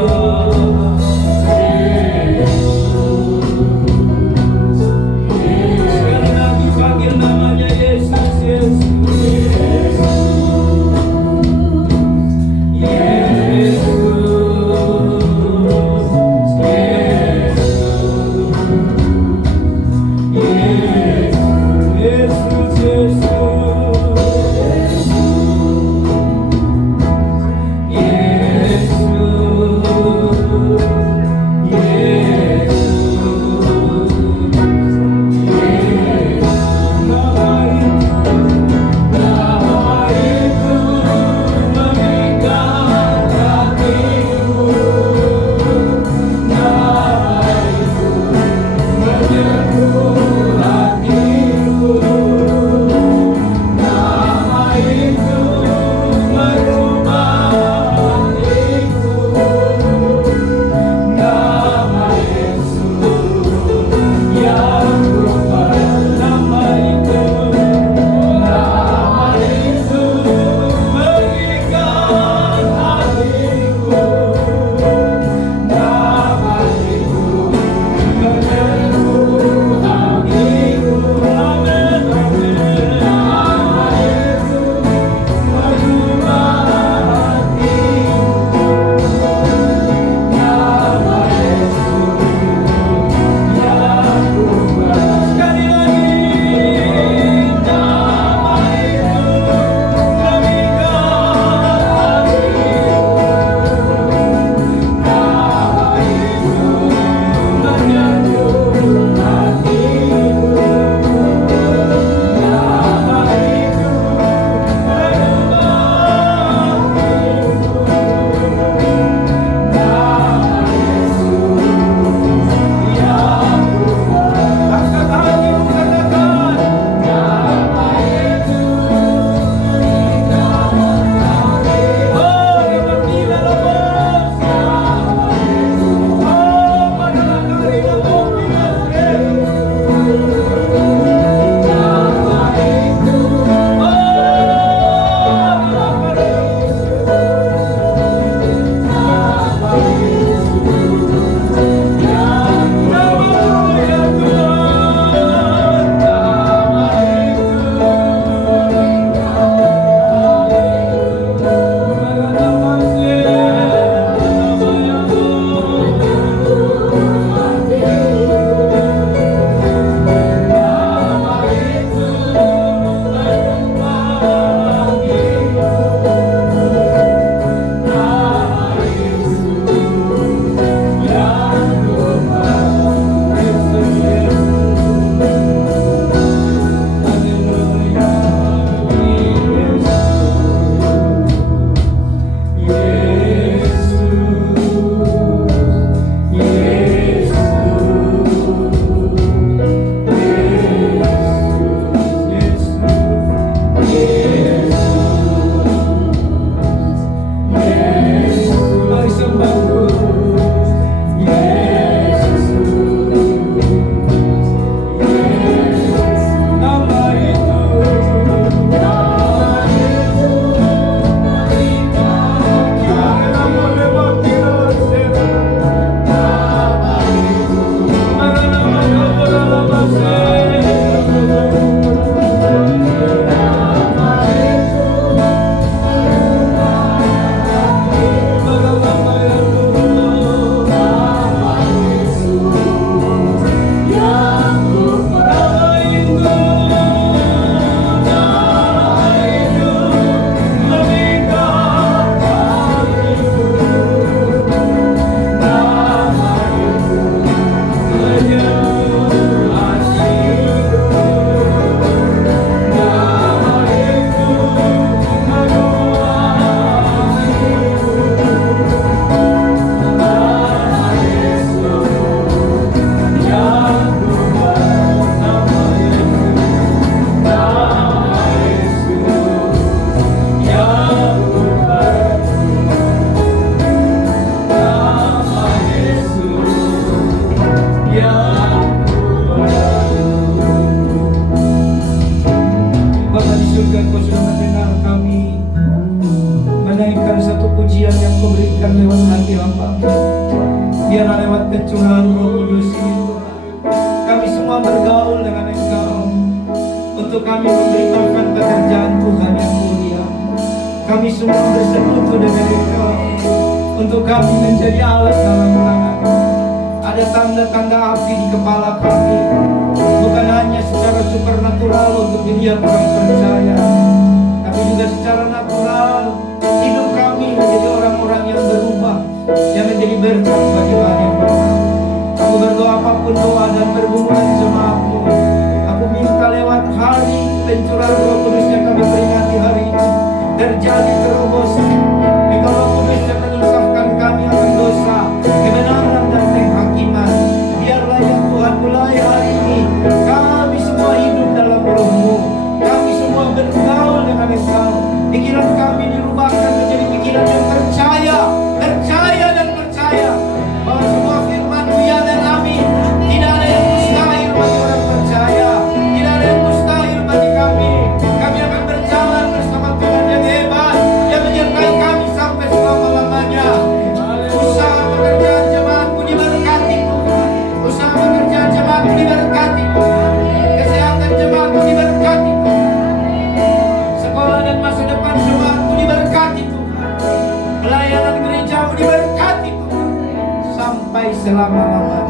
Sekali lagi panggil namanya Yesus, Yesus. Yesus. Biarlah lewat kencurahan Roh Kudus ini Tuhan, kami semua bergaul dengan Engkau, untuk kami memberitahukan pekerjaan Tuhan yang mulia. Kami semua bersekutu dengan Engkau, untuk kami menjadi alat dalam tangan. Ada tanda-tanda api di kepala kami, bukan hanya secara supernatural untuk dilihat orang percaya, tapi juga secara natural hidup kami menjadi orang-orang yang berubah, yang menjadi berkat bagi banyak orang. Aku berdoa apapun doa dan pergumulan jemaatmu, aku minta lewat hari pencurahan Roh Kudus yang kami peringati hari ini, terjadi terobosan. Engkau Roh Kudus yang menusahkan kami akan dosa, kebenaran dan penghakiman. Biarlah ya Tuhan mulai hari ini kami semua hidup dalam Roh-Mu, kami semua bergaul dengan Engkau. Pikiran kami dirubahkan menjadi pikiran yang percaya dan percaya bahwa semua firman-Mu ya dan amin. Tidak ada yang mustahil bagi orang percaya, tidak ada yang mustahil bagi kami. Kami akan berjalan bersama Tuhan yang hebat, yang menyertai kami sampai selama-lamanya. Usaha pekerjaan jemaat-Mu diberkati Tuhan, usaha pekerjaan jemaat-Mu diberkati Tuhan, kesehatan jemaat-Mu diberkati Tuhan, sekolah dan masa depan jemaat-Mu diberkati Tuhan, pelayanan gereja-Mu diberkati Tuhan, sampai selama-lamanya.